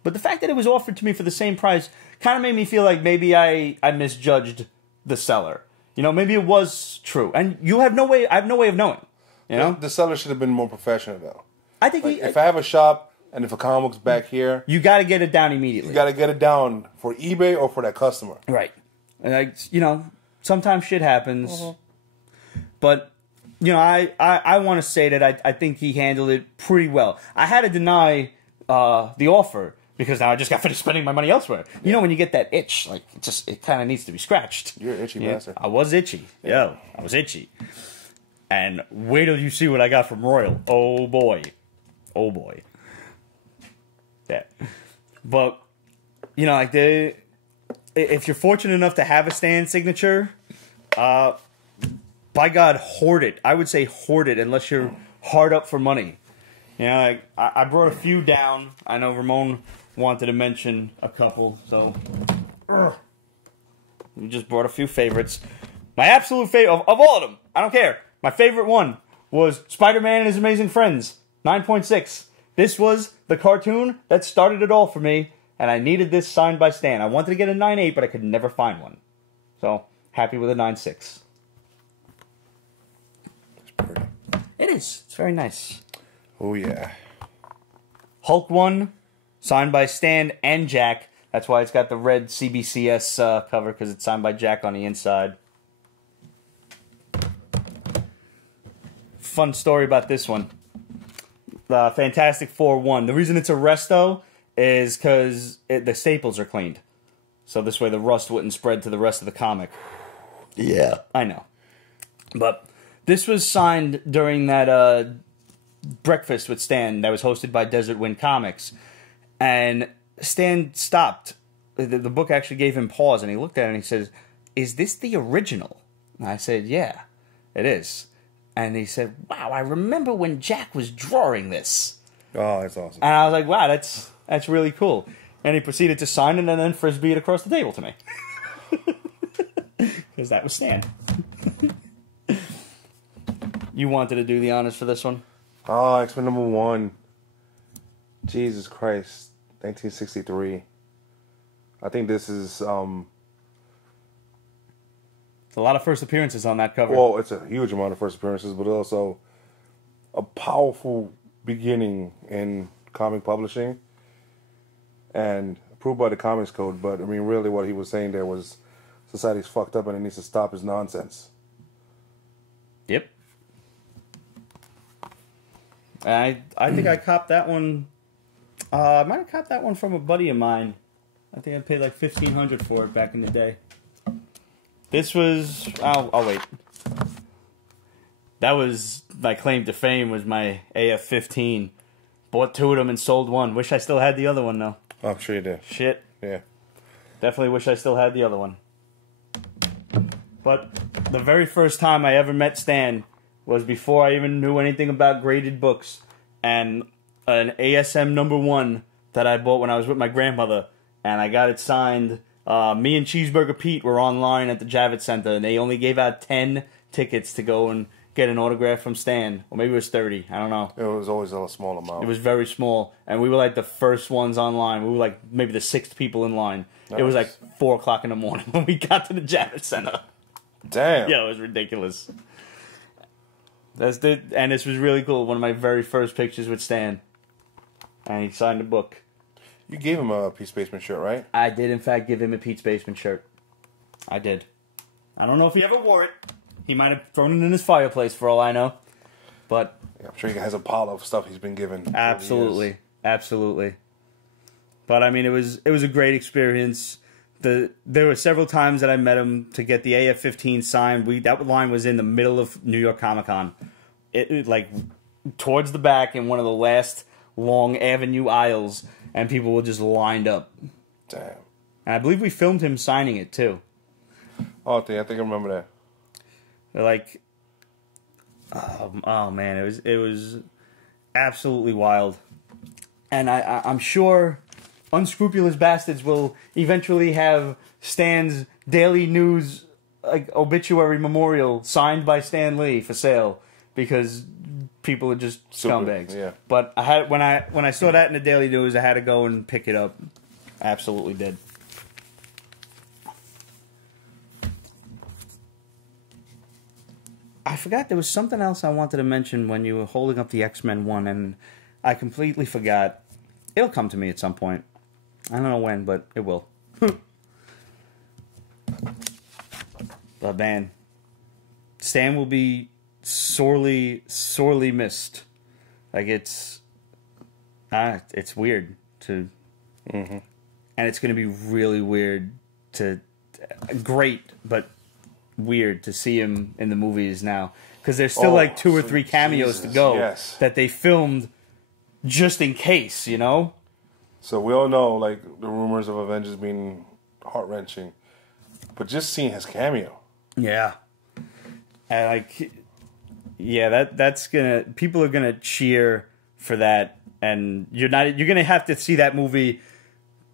But the fact that it was offered to me for the same price kind of made me feel like maybe I misjudged the seller. Maybe it was true, and I have no way of knowing. The seller should have been more professional, though. I think if I have a shop and if a comic book's back here, you got to get it down immediately. You got to get it down for eBay or for that customer, right? And sometimes shit happens, but I want to say that I think he handled it pretty well. I had to deny the offer because now I just got finished spending my money elsewhere. When you get that itch, like it kind of needs to be scratched. You're an itchy bastard. I was itchy. I was itchy. And wait till you see what I got from Royal. Oh boy. Yeah. But if you're fortunate enough to have a Stan signature, by God, hoard it. I would say hoard it unless you're hard up for money. I brought a few down. I know Ramon wanted to mention a couple, so we just brought a few favorites. My absolute favorite of all of them, I don't care. My favorite one was Spider-Man and His Amazing Friends, 9.6. This was the cartoon that started it all for me, and I needed this signed by Stan. I wanted to get a 9.8, but I could never find one. So, happy with a 9.6. It's pretty. It is. It's very nice. Oh, yeah. Hulk 1, signed by Stan and Jack. That's why it's got the red CBCS cover, because it's signed by Jack on the inside. Fun story about this one. Fantastic Four 1. The reason it's a resto is because the staples are cleaned. So this way the rust wouldn't spread to the rest of the comic. Yeah. I know. But this was signed during that breakfast with Stan that was hosted by Desert Wind Comics. And Stan stopped. The book actually gave him pause, and he looked at it and he says, "Is this the original?" And I said, "Yeah, it is." And he said, "Wow, I remember when Jack was drawing this." Oh, that's awesome. And I was like, "Wow, that's really cool." And he proceeded to sign it and then frisbee it across the table to me. Because that was Stan. You wanted to do the honors for this one? Oh, X-Men #1. Jesus Christ. 1963. I think this is... It's a lot of first appearances on that cover. Well, it's a huge amount of first appearances, but also a powerful beginning in comic publishing and approved by the Comics Code. But, I mean, really what he was saying there was society's fucked up and it needs to stop his nonsense. Yep. I think I copped that one. I might have copped that one from a buddy of mine. I think I paid like $1,500 for it back in the day. This was... I'll wait. That was my claim to fame, was my AF-15. Bought 2 of them and sold 1. Wish I still had the other one, though. Oh, I'm sure you did. Shit. Yeah. Definitely wish I still had the other one. But the very first time I ever met Stan was before I even knew anything about graded books. And an ASM #1 that I bought when I was with my grandmother, and I got it signed. Me and Cheeseburger Pete were online at the Javits Center, and they only gave out 10 tickets to go and get an autograph from Stan. Or maybe it was 30. I don't know. It was always a small amount. It was very small, and we were like the first ones online. We were like maybe the 6th people in line. Nice. It was like 4 o'clock in the morning when we got to the Javits Center. Damn. Yeah, it was ridiculous. And this was really cool. One of my very first pictures with Stan. And he signed the book. You gave him a Pete's Basement shirt, right? I did, in fact, give him a Pete's Basement shirt. I did. I don't know if he ever wore it. He might have thrown it in his fireplace, for all I know. But yeah, I'm sure he has a pile of stuff he's been given. Absolutely. Absolutely. But, I mean, it was a great experience. There were several times that I met him to get the AF-15 signed. That line was in the middle of New York Comic-Con. It like, towards the back in one of the last long avenue aisles, and people were just lined up. Damn. And I believe we filmed him signing it, too. Oh, I think I remember that. They're like, oh man, it was absolutely wild. And I'm sure unscrupulous bastards will eventually have Stan's Daily News like obituary memorial signed by Stan Lee for sale because people are just scumbags. Yeah. But I had when I saw that in the Daily News, I had to go and pick it up. Absolutely did. I forgot there was something else I wanted to mention when you were holding up the X-Men one, and I completely forgot. It'll come to me at some point. I don't know when, but it will. But man, Stan will be sorely, sorely missed. Like it's weird to, and it's going to be really weird to, great, but weird to see him in the movies now because there's still like 2 or 3 cameos to go that they filmed just in case, you know. So we all know like the rumors of Avengers being heart-wrenching, but just seeing his cameo, yeah, and like, yeah, that's gonna, people are gonna cheer for that, and you're gonna have to see that movie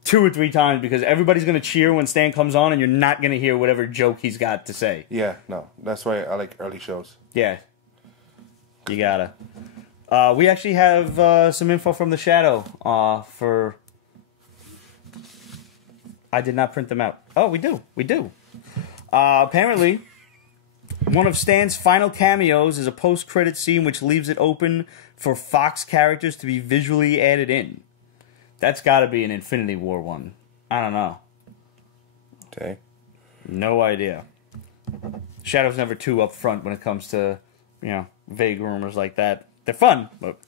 2 or 3 times because everybody's going to cheer when Stan comes on and you're not going to hear whatever joke he's got to say. Yeah, no. That's why I like early shows. Yeah. You gotta. We actually have some info from the Shadow for... I did not print them out. Oh, we do. We do. Apparently, one of Stan's final cameos is a post-credit scene which leaves it open for Fox characters to be visually added in. That's got to be an Infinity War one. I don't know. Okay. No idea. Shadow's never too upfront when it comes to, vague rumors like that. They're fun, but...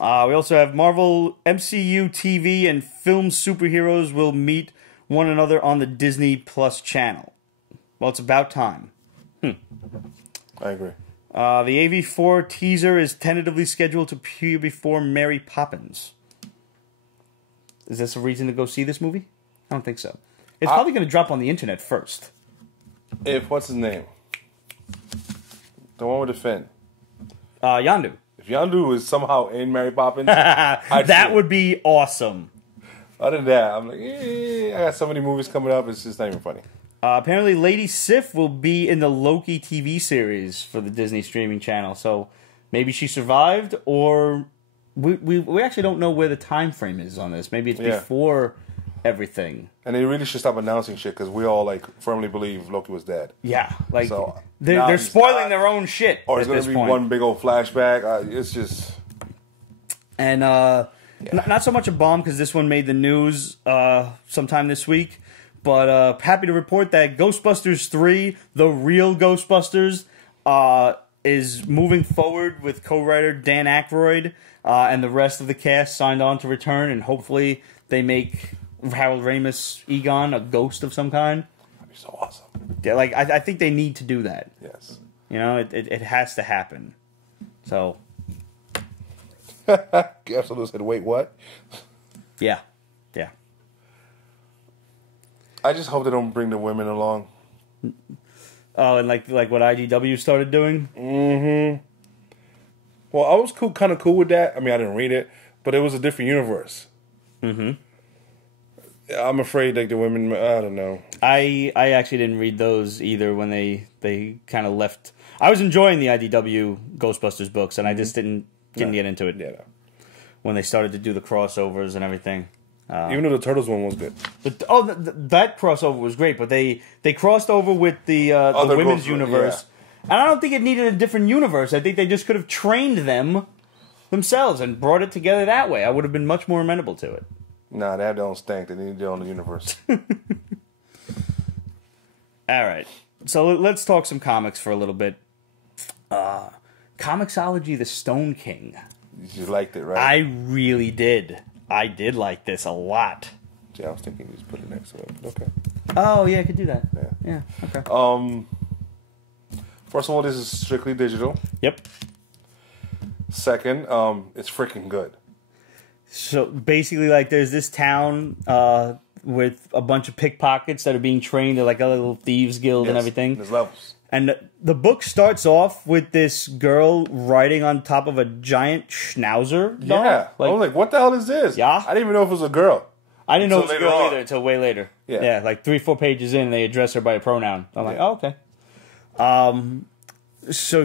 we also have Marvel MCU TV and film superheroes will meet one another on the Disney Plus channel. Well, it's about time. I agree. The AV4 teaser is tentatively scheduled to appear before Mary Poppins. Is this a reason to go see this movie? I don't think so. It's probably going to drop on the internet first. What's his name? The one with the fin. Yondu. If Yondu is somehow in Mary Poppins, that would be awesome. Other than that, I'm like, I got so many movies coming up, it's just not even funny. Apparently, Lady Sif will be in the Loki TV series for the Disney streaming channel. So maybe she survived, or we actually don't know where the time frame is on this. Maybe it's before everything. And they really should stop announcing shit because we all firmly believe Loki was dead. Yeah, so they're spoiling their own shit. Or it's going to be one big old flashback. It's just, and not so much a bomb because this one made the news sometime this week. But happy to report that Ghostbusters 3, the real Ghostbusters, is moving forward with co-writer Dan Aykroyd and the rest of the cast signed on to return, and hopefully they make Harold Ramis Egon a ghost of some kind. That'd be so awesome. Yeah, I think they need to do that. Yes. It has to happen. So. Absolutely said, wait, what? Yeah. I just hope they don't bring the women along. Oh, and like what IDW started doing? Mm-hmm. Well, I was kind of cool with that. I mean, I didn't read it, but it was a different universe. Mm-hmm. I'm afraid like the women. I don't know. I actually didn't read those either when they kind of left. I was enjoying the IDW Ghostbusters books, and I just didn't get into it. Yeah. No. When they started to do the crossovers and everything. Even though the Turtles one was good. That crossover was great, but they crossed over with the women's universe. Yeah. And I don't think it needed a different universe. I think they just could have trained them themselves and brought it together that way. I would have been much more amenable to it. Nah, they have their own stank. They need their own universe. All right. So let's talk some comics for a little bit. Comixology, The Stone King. You liked it, right? I really did. I did like this a lot. Yeah, I was thinking you just put it next to it. Okay. Oh, yeah, I could do that. Yeah. Okay. First of all, this is strictly digital. Yep. Second, it's freaking good. So basically, like, there's this town with a bunch of pickpockets that are being trained at like a little thieves guild and everything. There's levels. And the book starts off with this girl riding on top of a giant schnauzer dog. Yeah. I was like, what the hell is this? Yeah. I didn't even know if it was a girl. I didn't know it was a girl either until way later. Yeah. Yeah, like 3-4 pages in, they address her by a pronoun. I'm like, oh, okay. So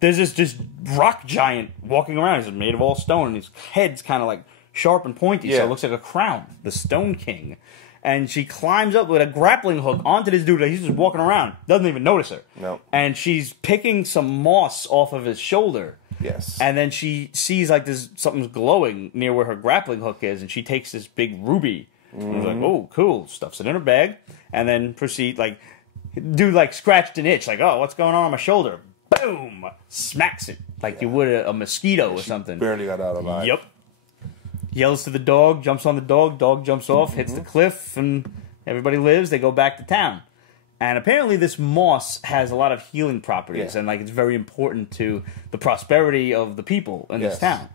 there's this just rock giant walking around. He's made of all stone, and his head's kind of like sharp and pointy, so it looks like a crown. The Stone King. And she climbs up with a grappling hook onto this dude. Like, he's just walking around. Doesn't even notice her. No. And she's picking some moss off of his shoulder. Yes. And then she sees like something's glowing near where her grappling hook is, and she takes this big ruby. And he's like, oh, cool. Stuffs it in her bag. And then proceed, like, dude, like, scratched an itch. Like, oh, what's going on my shoulder? Boom! Smacks it. Like you would a mosquito or something. Barely got out alive. Yep. Yells to the dog, jumps on the dog jumps off, hits the cliff, and everybody lives. They go back to town. And apparently this moss has a lot of healing properties, and like it's very important to the prosperity of the people in this town.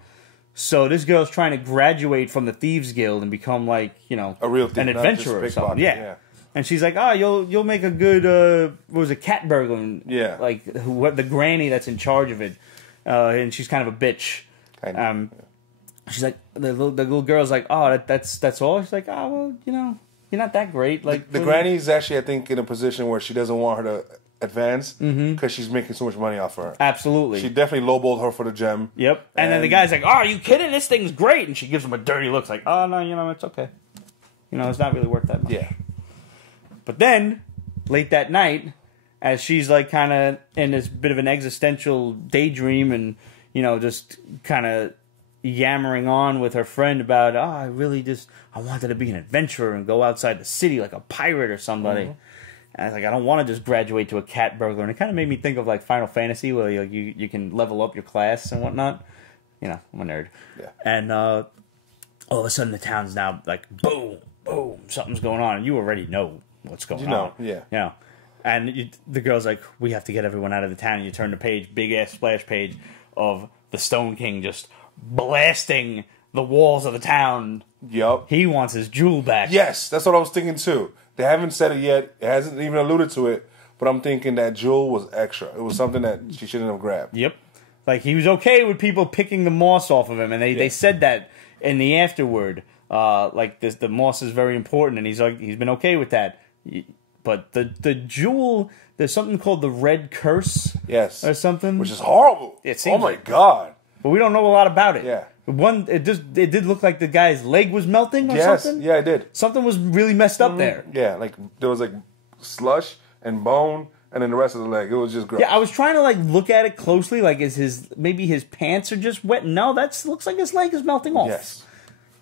So this girl's trying to graduate from the Thieves Guild and become like, you know, a real thief, an adventurer or something. Yeah. And she's like, oh, you'll make a good, what was it, cat burglar? Yeah. Like, the granny that's in charge of it. And she's kind of a bitch. She's like, the little girl's like, oh, that's all? She's like, oh, well, you know, you're not that great. Like the granny's actually, I think, in a position where she doesn't want her to advance because she's making so much money off her. Absolutely. She definitely lowballed her for the gem. Yep. And then the guy's like, oh, are you kidding? This thing's great. And she gives him a dirty look. It's like, oh, no, you know, it's okay. You know, it's not really worth that much. Yeah. But then, late that night, as she's like kind of in this bit of an existential daydream and, you know, just kind of yammering on with her friend about, oh, I wanted to be an adventurer and go outside the city like a pirate or somebody. And I was like, I don't want to just graduate to a cat burglar. And it kind of made me think of like Final Fantasy where you can level up your class and whatnot. You know, I'm a nerd. Yeah. And all of a sudden the town's now like, boom, boom, something's going on. And you already know what's going on. Yeah. You know. And the girl's like, we have to get everyone out of the town. And you turn the page, big-ass splash page of the Stone King just blasting the walls of the town. Yup. He wants his jewel back. Yes, that's what I was thinking too. They haven't said it yet. It hasn't even alluded to it. But I'm thinking that jewel was extra. It was something that she shouldn't have grabbed. Yep. Like, he was okay with people picking the moss off of him. And they said that in the afterword. Like, the moss is very important. And he's been okay with that. But the jewel, there's something called the Red Curse. Yes. Or something. Which is horrible. It seems oh my God. But we don't know a lot about it. Yeah. It did look like the guy's leg was melting or something. Yeah, it did. Something was really messed up there. Yeah, like there was like slush and bone and then the rest of the leg. It was just gross. Yeah, I was trying to like look at it closely, like maybe his pants are just wet. No, that looks like his leg is melting off. Yes.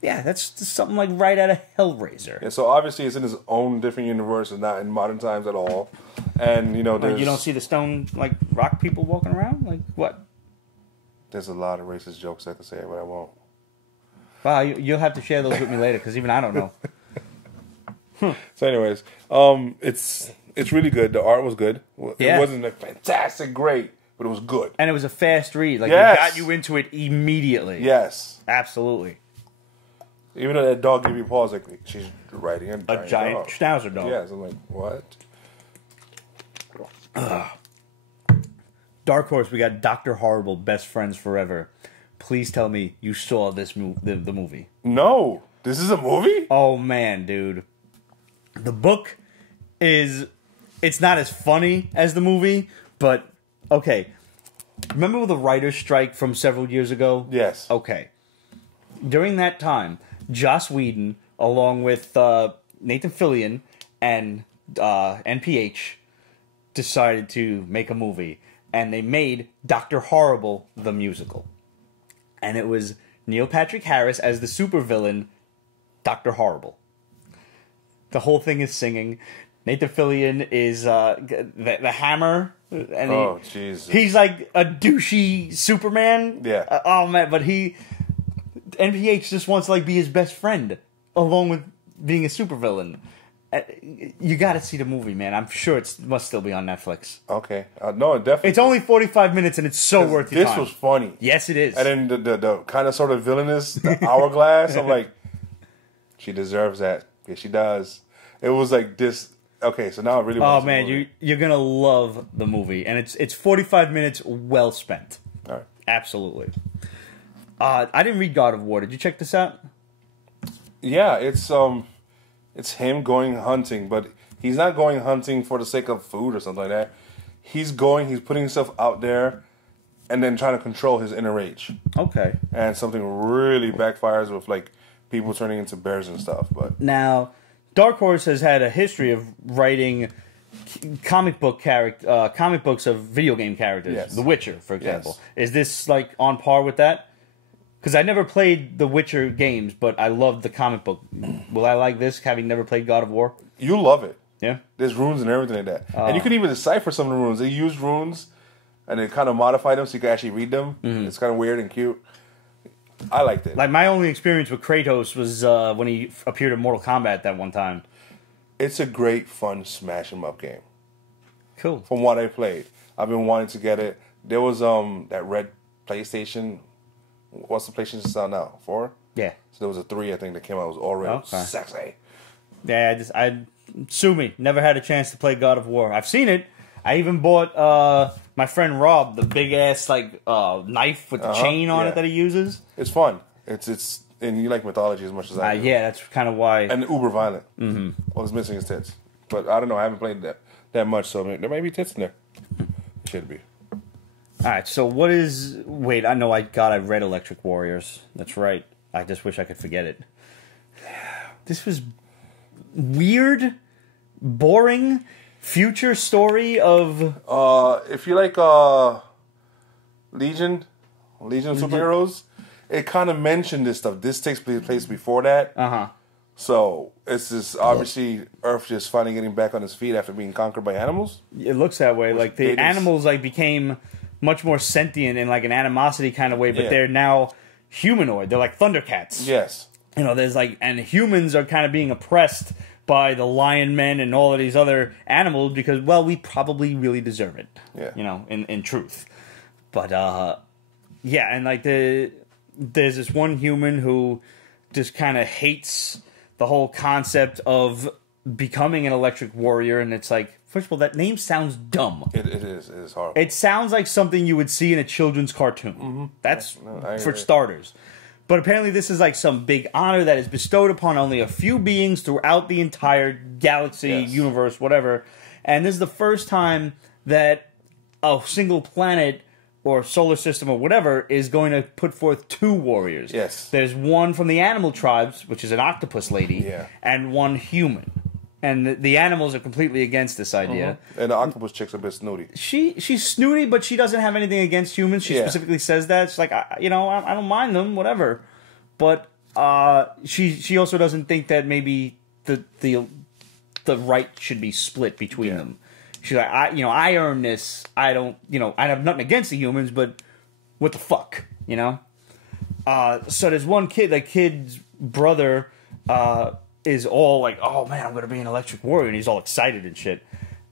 Yeah, that's just something like right out of Hellraiser. Yeah, so obviously it's in his own different universe and not in modern times at all. And you know, you don't see the stone like rock people walking around? Like what? There's a lot of racist jokes I could say, but I won't. Wow, you'll have to share those with me later because even I don't know. So, anyways, it's really good. The art was good. It wasn't like fantastic, great, but it was good. And it was a fast read. Like it got you into it immediately. Yes, absolutely. Even though that dog gave you pause, like she's riding a giant schnauzer dog. Yes, I'm like, what? Dark Horse, we got Dr. Horrible, Best Friends Forever. please tell me you saw the movie. No, this is a movie? Oh man, dude. The book it's not as funny as the movie, but okay. Remember the writer's strike from several years ago? Yes. Okay. During that time, Joss Whedon, along with Nathan Fillion and NPH, decided to make a movie. And they made Dr.Horrible the musical. And it was Neil Patrick Harris as the supervillain, Dr. Horrible. The whole thing is singing. Nathan Fillion is the Hammer. And Jesus. He's like a douchey Superman. Yeah. Oh, man, but NPH just wants to like be his best friend, along with being a supervillain. You got to see the movie, man. I'm sure it must still be on Netflix. Okay. No, definitely. It's only 45 minutes, and it's so worth your time. This was funny. Yes, it is. And then the kind of sort of villainous, the hourglass, I'm like, she deserves that. Yeah, she does. It was like this. Okay, so now I really want to see the movie. You're going to love the movie. And it's 45 minutes well spent. All right. Absolutely. I didn't read God of War. Did you check this out? Yeah, it's him going hunting, but he's not going hunting for the sake of food or something like that. He's putting himself out there and then trying to control his inner rage. Okay. And something really backfires with like people turning into bears and stuff. But now, Dark Horse has had a history of writing comic books of video game characters. Yes. The Witcher, for example. Yes. Is this like on par with that? Because I never played the Witcher games, but I loved the comic book. Will I like this, having never played God of War? you love it. Yeah. There's runes and everything like that. And you can even decipher some of the runes. They use runes and they kind of modify them so you can actually read them. Mm-hmm. It's kind of weird and cute. I liked it. Like, my only experience with Kratos was when he appeared in Mortal Kombat that one time. It's a great, fun smash 'em up game. Cool. From what I played. I've been wanting to get it. There was that red PlayStation. What's the PlayStation out now? 4? Yeah. So there was a 3, I think, that came out. It was all red. Okay. Sexy. Yeah, sue me. Never had a chance to play God of War. I've seen it. I even bought my friend Rob the big ass knife with the chain on it that he uses. It's fun. It's and you like mythology as much as I do. Yeah, that's kind of why. And uber violent. Mm-hmm. All it's missing is tits. But I don't know. I haven't played that much, so there might be tits in there. It should be. All right. So what is? Wait, I know. I read Electric Warriors. That's right. I just wish I could forget it. This was weird, boring, future story of. If you like Legion of Superheroes, it kind of mentioned this stuff. This takes place before that. So it's this obviously Earth just finally getting back on its feet after being conquered by animals. It looks that way. Like the animals became much more sentient in like an animosity kind of way, but they're now humanoid. They're like Thundercats. Yes. You know, there's and humans are kind of being oppressed by the lion men and all of these other animals because, well, we probably really deserve it. Yeah. You know, in truth. But, yeah, and there's this one human who just kind of hates the whole concept of becoming an electric warrior, and it's like, first of all, that name sounds dumb. It is. It is horrible. It sounds like something you would see in a children's cartoon. Mm-hmm. That's for starters. But apparently this is like some big honor that is bestowed upon only a few beings throughout the entire galaxy, universe, whatever. And this is the first time that a single planet or solar system or whatever is going to put forth 2 warriors. Yes. There's one from the animal tribes, which is an octopus lady, and one human. And the animals are completely against this idea. And the octopus chick's a bit snooty. She's snooty, but she doesn't have anything against humans. She specifically says that. She's like, I don't mind them, whatever. But she also doesn't think that maybe the right should be split between them. She's like, I earn this. I don't, I have nothing against the humans, but what the fuck, So there's one kid, the kid's brother, is all like, oh man, I'm going to be an electric warrior. And he's all excited and shit.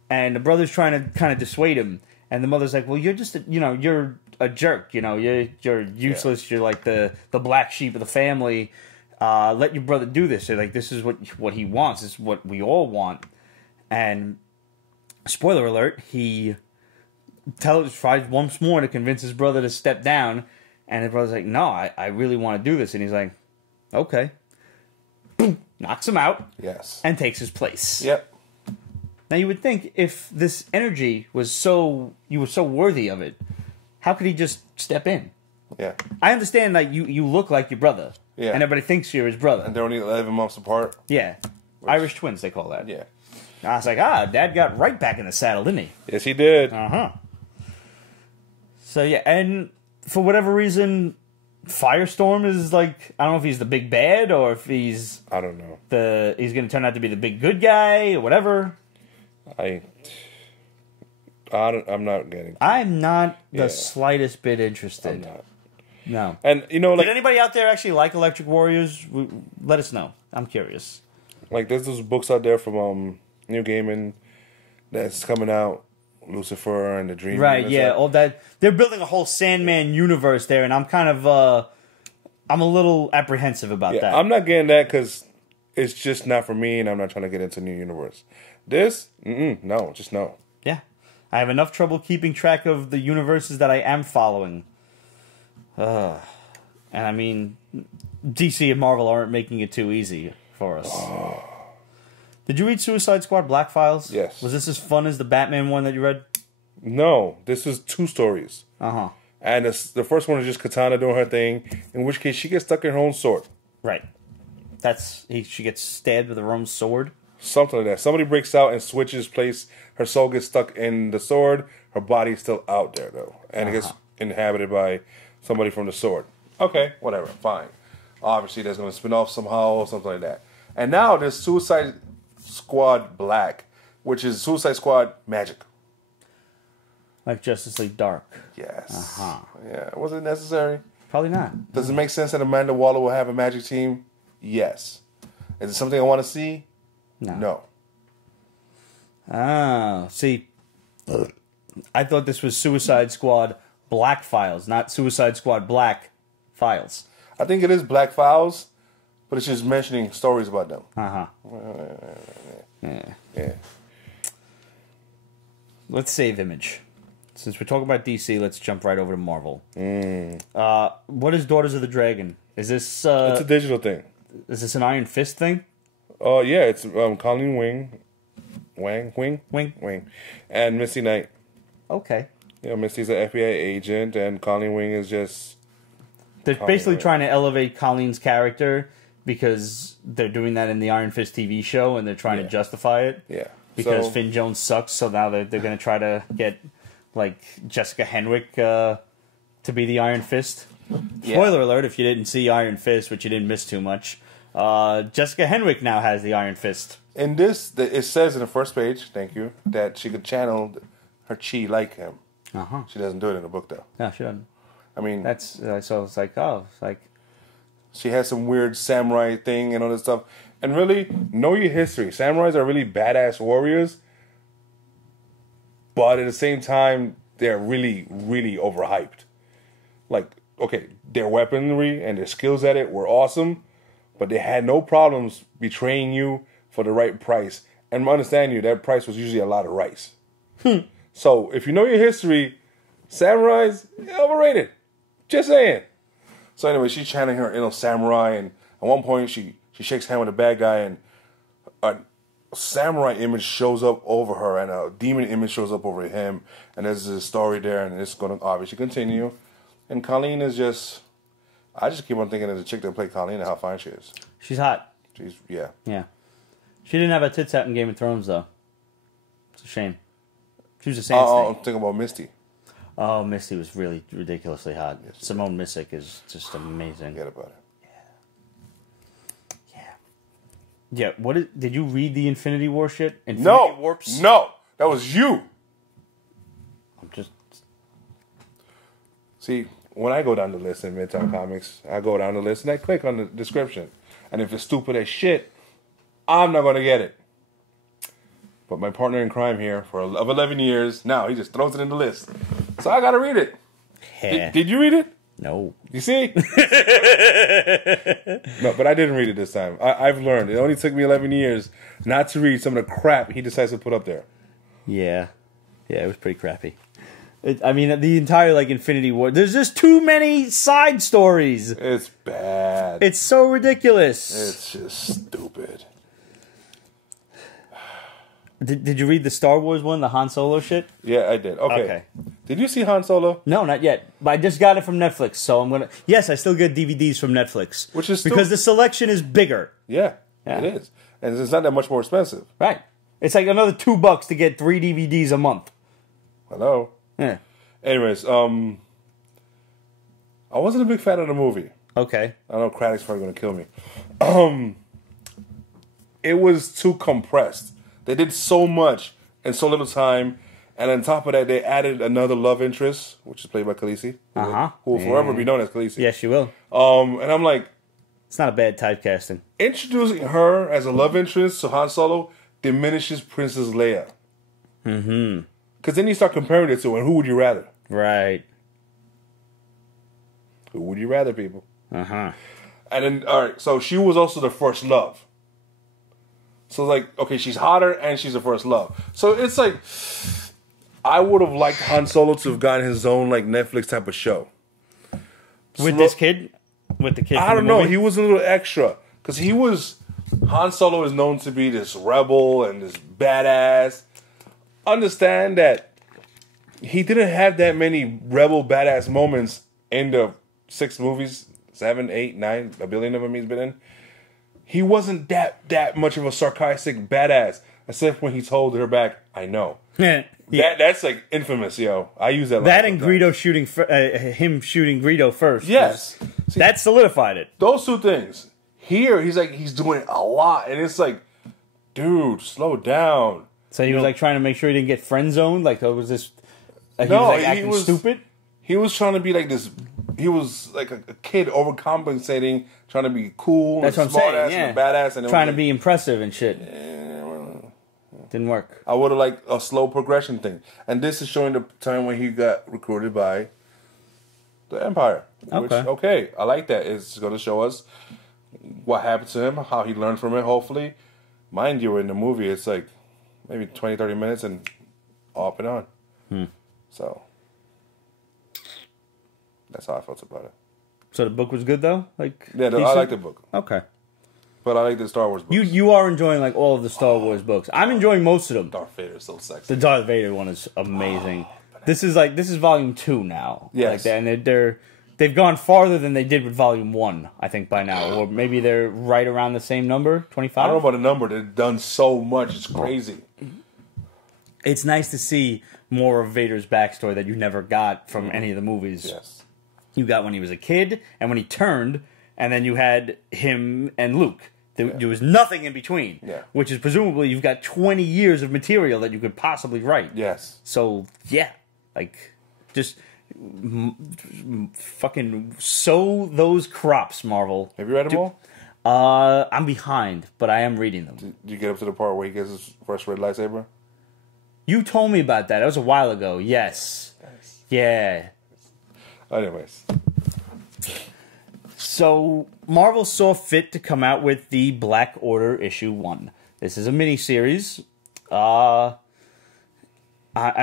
And the brother's trying to kind of dissuade him. And the mother's like, well, you're just, you're a jerk. You're useless. You're like the black sheep of the family. Let your brother do this. They're like, this is what he wants. This is what we all want. And spoiler alert, he tries once more to convince his brother to step down. And his brother's like, no, I really want to do this. And he's like, okay. Boom, knocks him out. Yes. And takes his place. Yep. Now, you would think if this energy was so... You were so worthy of it, how could he just step in? Yeah. I understand that you look like your brother. Yeah. And everybody thinks you're his brother. And they're only 11 months apart. Yeah. Irish twins, they call that. Yeah. I was like, Dad got right back in the saddle, didn't he? Yes, he did. Uh-huh. So, yeah, and for whatever reason, Firestorm is like, I don't know if he's the big bad or if he's... I don't know. He's going to turn out to be the big good guy or whatever. I'm not getting... I'm not the slightest bit interested. I'm not. No. And, you know, like... Did anybody out there actually like Electric Warriors? Let us know. I'm curious. Like, there's those books out there from New Gaiman that's coming out. Lucifer and the Dream. Right, yeah. All that. They're building a whole Sandman universe there, and I'm kind of... I'm a little apprehensive about that. I'm not getting that because it's just not for me, and I'm not trying to get into New Universe. This? No, just no. Yeah. I have enough trouble keeping track of the universes that I am following. And I mean, DC and Marvel aren't making it too easy for us. Did you read Suicide Squad Black Files? Yes. Was this as fun as the Batman one that you read? No, this is 2 stories. Uh-huh. And the first one is just Katana doing her thing, in which case she gets stuck in her own sword. Right. She gets stabbed with her own sword? Something like that. Somebody breaks out and switches place. Her soul gets stuck in the sword. Her body's still out there, though. And it gets inhabited by somebody from the sword. Okay, whatever, fine. Obviously, there's going to spin off somehow or something like that. And now there's Suicide Squad Black, which is Suicide Squad Magic. Like Justice League Dark. Yes. Uh-huh. Yeah. Was it necessary? Probably not. Does it make sense that Amanda Waller will have a Magic team? Yes. Is it something I want to see? No. Oh, see, I thought this was Suicide Squad Black Files, not Suicide Squad Black Files. I think it is Black Files, but it's just mentioning stories about them. Uh-huh. Yeah. Let's save Image. Since we're talking about DC, let's jump right over to Marvel. What is Daughters of the Dragon? Is this... it's a digital thing. Is this an Iron Fist thing? Oh, yeah, it's Colleen Wing, and Misty Knight. Okay. Yeah, Misty's an FBI agent, and Colleen Wing is just... They're basically trying to elevate Colleen's character because they're doing that in the Iron Fist TV show, and they're trying to justify it. Yeah. Because Finn Jones sucks, so now they're going to try to get, like, Jessica Henwick to be the Iron Fist. Yeah. Spoiler alert, if you didn't see Iron Fist, which you didn't miss too much, Jessica Henwick now has the Iron Fist. In this, it says in the first page, thank you, that she could channel her chi like him. Uh-huh. She doesn't do it in the book, though. No, she doesn't. I mean... so it's like... She has some weird samurai thing and all this stuff. And really, know your history. Samurais are really badass warriors. But at the same time, they're really, really overhyped. Like, okay, their weaponry and their skills at it were awesome. But they had no problems betraying you for the right price. And understand you, that price was usually a lot of rice. So, if you know your history, samurais, overrated. Just saying. So anyway, she's channeling her inner samurai, and at one point she shakes hand with a bad guy, and a samurai image shows up over her, and a demon image shows up over him, and there's a story there, and it's going to obviously continue. And Colleen is just... I just keep on thinking of the chick that played Colleen and how fine she is. She's hot. Yeah. Yeah. She didn't have her tits out in Game of Thrones, though. It's a shame. She was a Sand Snake. I'm thinking about Misty. Oh, Misty was really ridiculously hot. Yes, Simone Missick is just amazing. Forget about it. Yeah. Did you read the Infinity War shit? Warps? No, that was you. I'm just... See, when I go down the list in Midtown Comics, I go down the list and I click on the description. And if it's stupid as shit, I'm not going to get it. But my partner in crime here of 11 years, now he just throws it in the list. So I got to read it. Yeah. Did you read it? No. You see? No, but I didn't read it this time. I've learned. It only took me 11 years not to read some of the crap he decides to put up there. Yeah. Yeah, it was pretty crappy. I mean, the entire like Infinity War. There's just too many side stories. It's bad. It's so ridiculous. It's just stupid. Did you read the Star Wars one, the Han Solo shit? Yeah, I did. Okay. Did you see Han Solo? No, not yet. But I just got it from Netflix, so I'm gonna. Yes, I still get DVDs from Netflix, Which is because the selection is bigger. Yeah, it is, and it's not that much more expensive. Right. It's like another $2 to get 3 DVDs a month. Hello. Yeah. Anyways, I wasn't a big fan of the movie. Okay. I know Kratos probably gonna kill me. It was too compressed. They did so much in so little time, and on top of that, they added another love interest, which is played by Khaleesi, who will forever be known as Khaleesi. Yes, she will. And I'm like, it's not a bad typecasting. introducing her as a love interest to Han Solo diminishes Princess Leia. Mm-hmm. Because then you start comparing it to, and who would you rather? Right. Who would you rather, people? Uh-huh. And then, all right, so she was also the first love. So, like, okay, she's hotter and she's the first love. So it's like, I would have liked Han Solo to have gotten his own, like, Netflix type of show. With this kid? With the kid? I don't know. He was a little extra. Because Han Solo is known to be this rebel and this badass. Understand that he didn't have that many rebel badass moments in the 6 movies, 7, 8, 9, a billion of them he's been in. He wasn't that much of a sarcastic badass, except when he told her back, "I know." Yeah. That's like infamous, yo. I use that. That and Greedo shooting him shooting Greedo first. Yes, see, that solidified it. Those two things. Here, he's doing a lot, and it's like, dude, slow down. So he was like trying to make sure he didn't get friend zoned. Like there was this. He was like acting stupid. He was trying to be like this. He was like a kid overcompensating, trying to be cool, that's and what I'm saying, and a badass, and trying to be impressive and shit. Didn't work. I would have liked a slow progression thing, and this is showing the time when he got recruited by the Empire. Which, I like that. It's going to show us what happened to him, how he learned from it. Hopefully, mind you, in the movie, it's like maybe 20, 30 minutes and off and on. So. That's how I felt about it. So the book was good though? Like I like the book. Okay. But I like the Star Wars books. You are enjoying like all of the Star Wars books. I'm enjoying most of them. Darth Vader is so sexy. The Darth Vader one is amazing. This is volume 2 now. Yes. Like, and they've gone farther than they did with volume 1, I think, by now. Or maybe they're right around the same number, 25? I don't know about the number. They've done so much. It's crazy. It's nice to see more of Vader's backstory that you never got from any of the movies. Yes. You got when he was a kid, and when he turned, and then you had him and Luke. There was nothing in between. Yeah. Which is presumably you've got 20 years of material that you could possibly write. Yes. So, yeah. Like, just fucking sow those crops, Marvel. Have you read them all? I'm behind, but I am reading them. Did you get up to the part where he gets his first red lightsaber? You told me about that. That was a while ago. Yes. Yeah. Anyways. So, Marvel saw fit to come out with the Black Order issue 1. This is a miniseries. I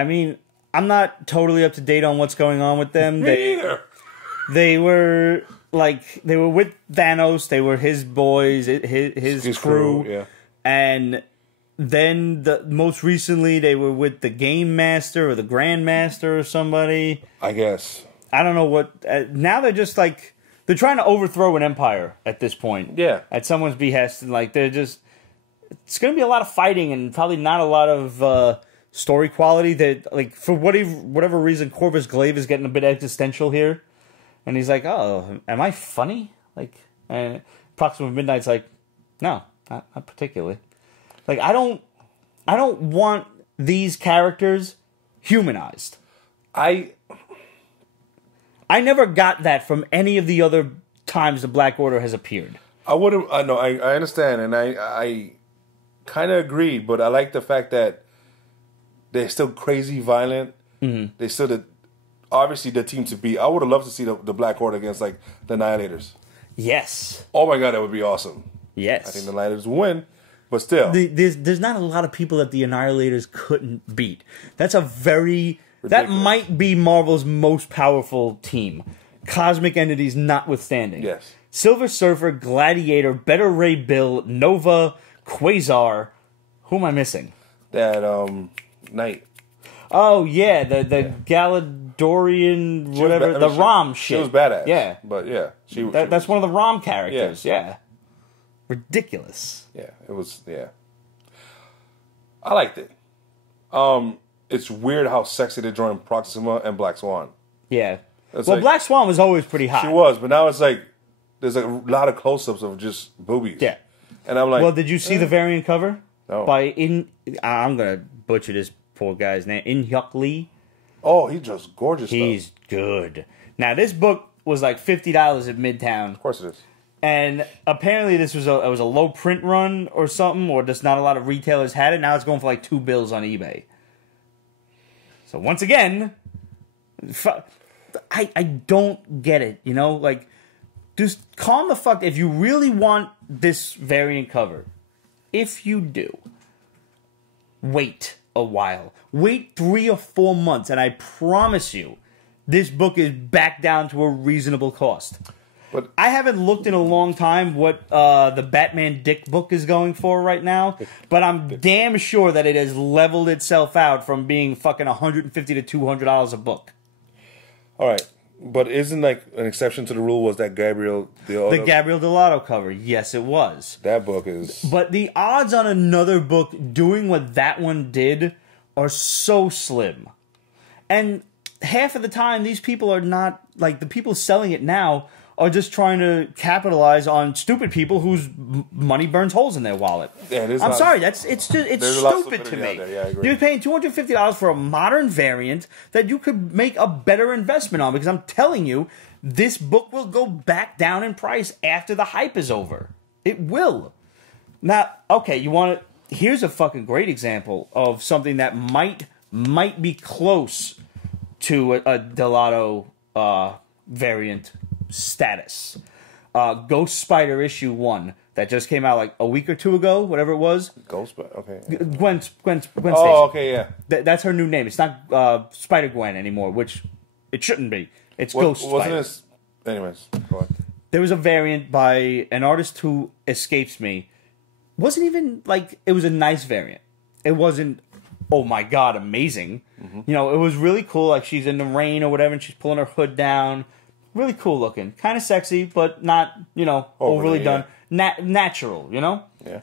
mean, I'm not totally up to date on what's going on with them. Me either. They were with Thanos. They were his boys, his crew. Yeah. And then most recently they were with the Game Master or the Grand Master or somebody. I guess. I don't know what. Now they're just like they're trying to overthrow an empire at this point. Yeah. At someone's behest, and like they're just. It's going to be a lot of fighting and probably not a lot of story quality. That like for whatever reason, Corvus Glaive is getting a bit existential here, and he's like, "Oh, am I funny?" Like, Proxima Midnight's like, "No, not particularly." Like, I don't want these characters humanized. I never got that from any of the other times the Black Order has appeared. I wouldn't. I know. I understand, and I kind of agree. But I like the fact that they're still crazy violent. Mm-hmm. They still obviously the team to beat. I would have loved to see the Black Order against like the Annihilators. Yes. Oh my god, that would be awesome. Yes. I think the Annihilators will win, but still, there's not a lot of people that the Annihilators couldn't beat. That's a very That might be Marvel's most powerful team. Cosmic entities notwithstanding. Yes. Silver Surfer, Gladiator, Beta Ray Bill, Nova, Quasar. Who am I missing? That Knight. Oh yeah, the Galadorian whatever, the Rom shit. She was badass. Yeah, but yeah, that's one of the Rom characters. Yeah. Ridiculous. Yeah, it was. Yeah, I liked it. It's weird how sexy they're drawing Proxima and Black Swan. Yeah. Well, Black Swan was always pretty hot. She was, but now it's like there's a lot of close-ups of just boobies. Yeah. And I'm like, well, did you see the variant cover? No. I'm gonna butcher this poor guy's name. In-Hyuk Lee. Oh, he's just gorgeous. He's good. Now, this book was like $50 at Midtown. Of course it is. And apparently this was a low print run or something, or just not a lot of retailers had it. Now it's going for like $2 on eBay. So once again, I don't get it, you know? Like, just calm the fuck. If you really want this variant cover, if you do, wait a while. Wait 3 or 4 months, and I promise you, this book is back down to a reasonable cost. But I haven't looked in a long time what the Batman Dick book is going for right now, but I'm damn sure that it has leveled itself out from being fucking $150 to $200 a book. All right, but isn't like an exception to the rule was that Gabriel the Gabriel Dell'Otto cover? Yes, it was. That book is. But the odds on another book doing what that one did are so slim, and half of the time these people are not like the people selling it now. Are just trying to capitalize on stupid people whose money burns holes in their wallet. Yeah, I'm sorry, it's stupid to me. Yeah, I agree. You're paying $250 for a modern variant that you could make a better investment on, because I'm telling you, this book will go back down in price after the hype is over. It will. Now, okay, here's a fucking great example of something that might be close to a Dell'Otto variant status. Ghost Spider issue 1 that just came out like a week or 2 ago, whatever it was. Ghost Spider, okay. Gwen Stacy. Oh, okay, yeah. That's her new name. It's not Spider Gwen anymore, which it shouldn't be. It's Ghost Spider. Wasn't this? Anyways, go on. There was a variant by an artist who escapes me. Wasn't even like it was a nice variant. It wasn't. Oh my god, amazing! Mm-hmm. You know, it was really cool. Like she's in the rain or whatever, and she's pulling her hood down. Really cool looking. Kind of sexy, but not, overly done. Natural, you know? Yeah.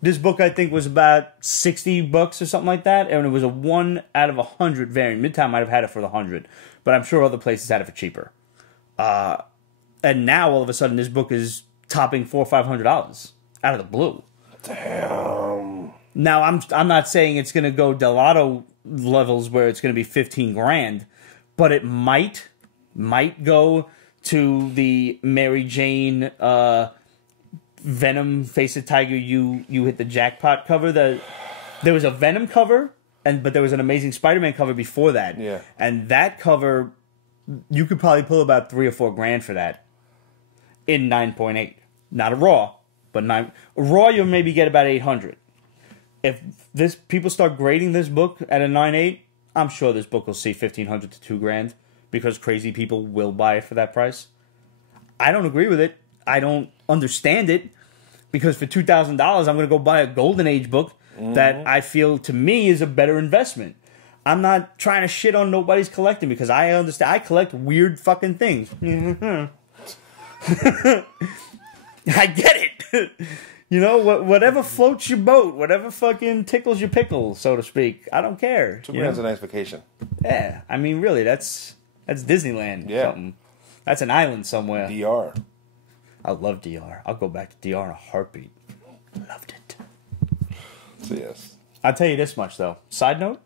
This book, I think, was about $60 or something like that, and it was a 1 out of 100 variant. Midtown might have had it for the 100, but I'm sure other places had it for cheaper. And now, all of a sudden, this book is topping $400 or $500 out of the blue. Damn. Now, I'm not saying it's going to go Dell'Otto levels where it's going to be $15,000, but it might go to the Mary Jane Venom Face of Tiger you hit the jackpot cover. There was a Venom cover, but there was an Amazing Spider-Man cover before that. Yeah. And that cover, you could probably pull about $3 or $4 for that in 9.8. Not a raw, but raw you'll maybe get about 800. If people start grading this book at a 9.8, I'm sure this book will see $1,500 to $2,000. Because crazy people will buy it for that price. I don't agree with it. I don't understand it. Because for $2,000, I'm going to go buy a Golden Age book that I feel, to me, is a better investment. I'm not trying to shit on nobody's collecting because I understand. I collect weird fucking things. I get it. You know, whatever floats your boat, whatever fucking tickles your pickle, so to speak. I don't care. $2,000's a nice vacation. Yeah, I mean, really, that's Disneyland. Yeah. Something. That's an island somewhere. DR. I love DR. I'll go back to DR in a heartbeat. Loved it. So yes. I'll tell you this much, though. Side note,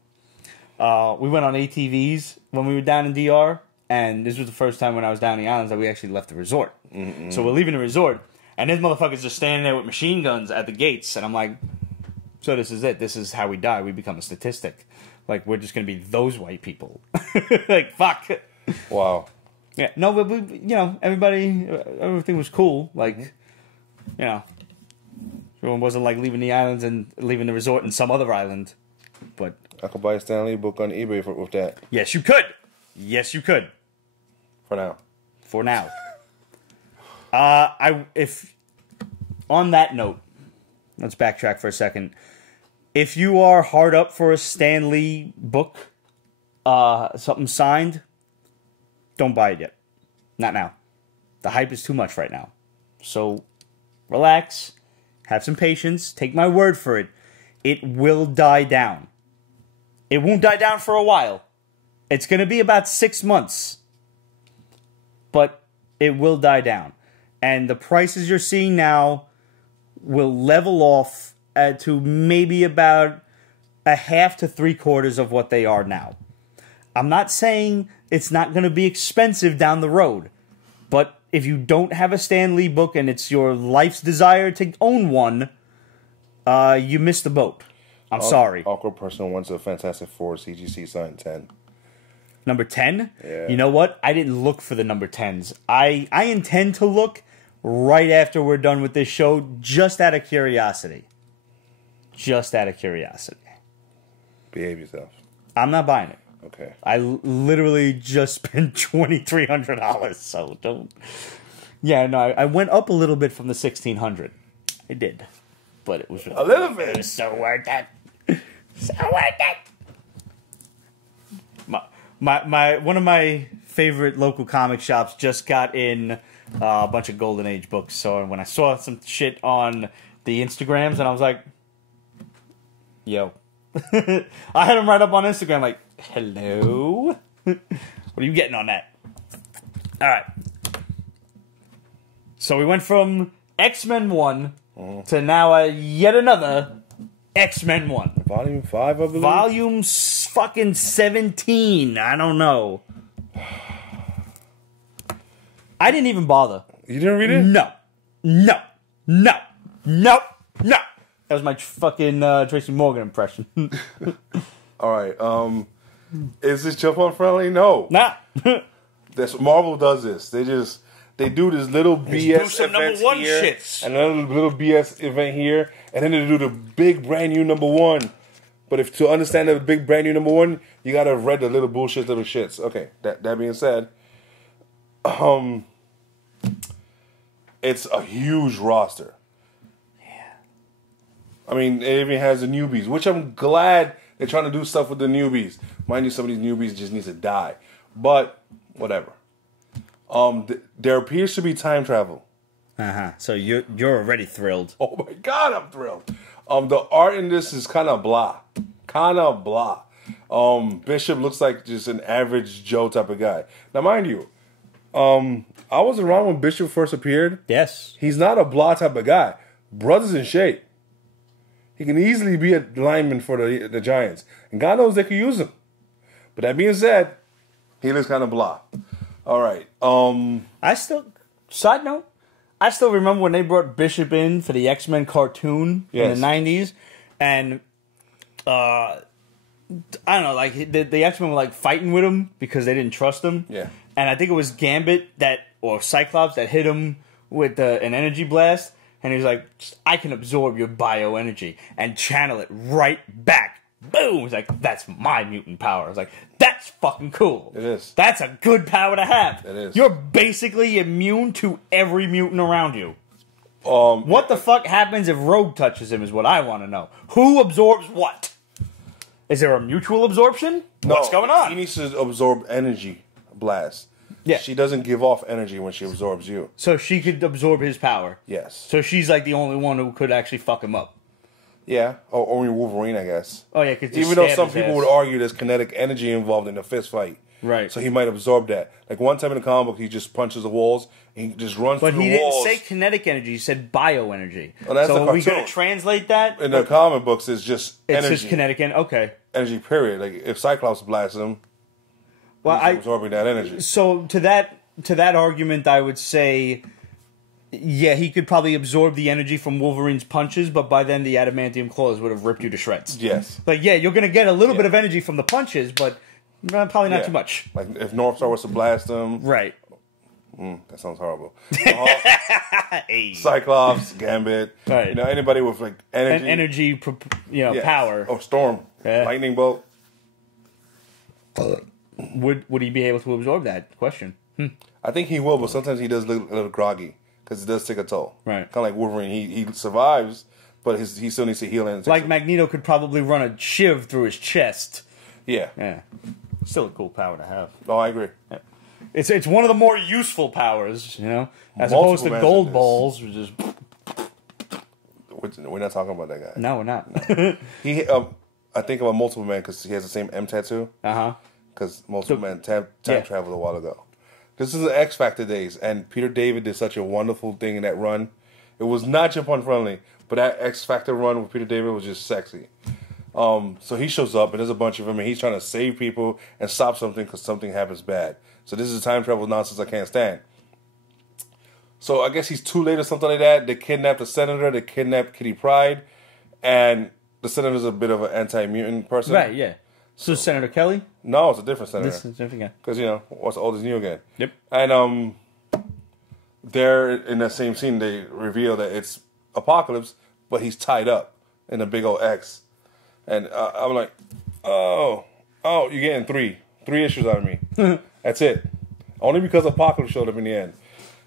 we went on ATVs when we were down in DR, and this was the first time when I was down in the islands that we actually left the resort. Mm-mm. So we're leaving the resort, and this motherfucker's just standing there with machine guns at the gates, and I'm like, so this is it. This is how we die. We become a statistic. Like, we're just going to be those white people. Like, fuck. Wow. Yeah, no, but everything was cool. Like, everyone wasn't like leaving the islands and leaving the resort in some other island. But I could buy a Stanley book on eBay with that. Yes, you could. Yes, you could. For now. For now. If on that note, let's backtrack for a second. If you are hard up for a Stan Lee book, something signed, don't buy it yet. Not now. The hype is too much right now. So, relax. Have some patience. Take my word for it. It will die down. It won't die down for a while. It's going to be about 6 months. But it will die down. And the prices you're seeing now will level off to maybe about a half to 3/4 of what they are now. I'm not saying it's not going to be expensive down the road. But if you don't have a Stan Lee book and it's your life's desire to own one, you missed the boat. I'm sorry. Awkward person wants a Fantastic Four CGC signed 10. Number 10? Yeah. You know what? I didn't look for the number 10s. I intend to look right after we're done with this show, just out of curiosity. Just out of curiosity. Behave yourself. I'm not buying it. Okay. I literally just spent $2,300, so don't... Yeah, no, I went up a little bit from the $1,600. I did. But it was... A little bit. It was so worth it. So worth it. One of my favorite local comic shops just got in a bunch of Golden Age books. So when I saw some shit on the Instagrams, and I was like, yo. I had them right up on Instagram like, hello? What are you getting on that? All right. So we went from X-Men 1 to now yet another X-Men 1. Volume 5, I believe? Volume fucking 17. I don't know. I didn't even bother. You didn't read it? No. No. No. No. No. That was my fucking Tracy Morgan impression. All right. Is this jump on friendly? No. Nah. That's Marvel does this. They do this little BS some event number one here, shits. and another little BS event here, and then they do the big brand new number one. But if to understand the big brand new number one, you gotta have read the little bullshit little shits. Okay. That being said, it's a huge roster. I mean, it even has the newbies, which I'm glad they're trying to do stuff with the newbies. Mind you, some of these newbies just need to die. But, whatever. There appears to be time travel. So you're already thrilled. Oh my god, I'm thrilled. The art in this is kind of blah. Kind of blah. Bishop looks like just an average Joe type of guy. Now, mind you, I was around when Bishop first appeared. Yes. He's not a blah type of guy. Brother's in shape. He can easily be a lineman for the Giants. And God knows they could use him. But that being said, he looks kind of blah. All right. Side note, I still remember when they brought Bishop in for the X-Men cartoon in the 90s. And, I don't know, like, the X-Men were, like, fighting with him because they didn't trust him. Yeah. And I think it was Gambit or Cyclops that hit him with an energy blast. And he was like, I can absorb your bioenergy and channel it right back. Boom! He's like, that's my mutant power. I was like, that's fucking cool. It is. That's a good power to have. It is. You're basically immune to every mutant around you. What the fuck happens if Rogue touches him is what I want to know. Who absorbs what? Is there a mutual absorption? No, What's going on? He needs to absorb energy blast. Yeah. She doesn't give off energy when she absorbs you. So she could absorb his power. Yes. So she's like the only one who could actually fuck him up. Yeah. Or only Wolverine, I guess. Oh, yeah. Even though some people would argue there's kinetic energy involved in a fist fight. Right. So he might absorb that. Like one time in the comic book, he just punches the walls and he just runs But through he the walls. didn't say kinetic energy. He said bioenergy. Oh, that's so the are we cartoon. going to translate that? In the comic books, it's just It's energy. just kinetic energy. Okay. Energy, period. Like if Cyclops blasts him, Well, he's absorbing that energy. So to that argument, I would say, yeah, he could probably absorb the energy from Wolverine's punches, but by then the adamantium claws would have ripped you to shreds. Yes. Like, yeah, you're going to get a little bit of energy from the punches, but probably not too much. Like if North Star was to blast him, Right. That sounds horrible. Cyclops, Gambit, Right. anybody with like energy, Power. Oh, Storm, Yeah. lightning bolt. Would he be able to absorb that? Question. I think he will, but sometimes he does look a little groggy because it does take a toll. Right. Kind of like Wolverine. He survives, but he still needs to heal. And Like Magneto could probably run a shiv through his chest. Yeah. Yeah. Still a cool power to have. Oh, I agree. Yeah. It's one of the more useful powers, you know, as Multiple opposed to gold balls, which is. We're not talking about that guy. No, we're not. He, I think of a multiple man because he has the same M tattoo. Because multiple man time traveled a while ago. This is the X Factor days, and Peter David did such a wonderful thing in that run. It was not Japan friendly, but that X Factor run with Peter David was just sexy. So he shows up, and there's a bunch of him, and he's trying to save people and stop something because something happens bad. So this is time travel nonsense I can't stand. So I guess he's too late or something like that. They kidnapped the senator. They kidnapped Kitty Pryde, and the senator's a bit of an anti-mutant person. Right, yeah. So Senator Kelly? No, it's a different senator. This is a different guy. Because, you know, what's old is new again. Yep. And there, in that same scene, they reveal that it's Apocalypse, but he's tied up in a big old X. And I'm like, oh, you're getting three issues out of me. That's it. Only because Apocalypse showed up in the end.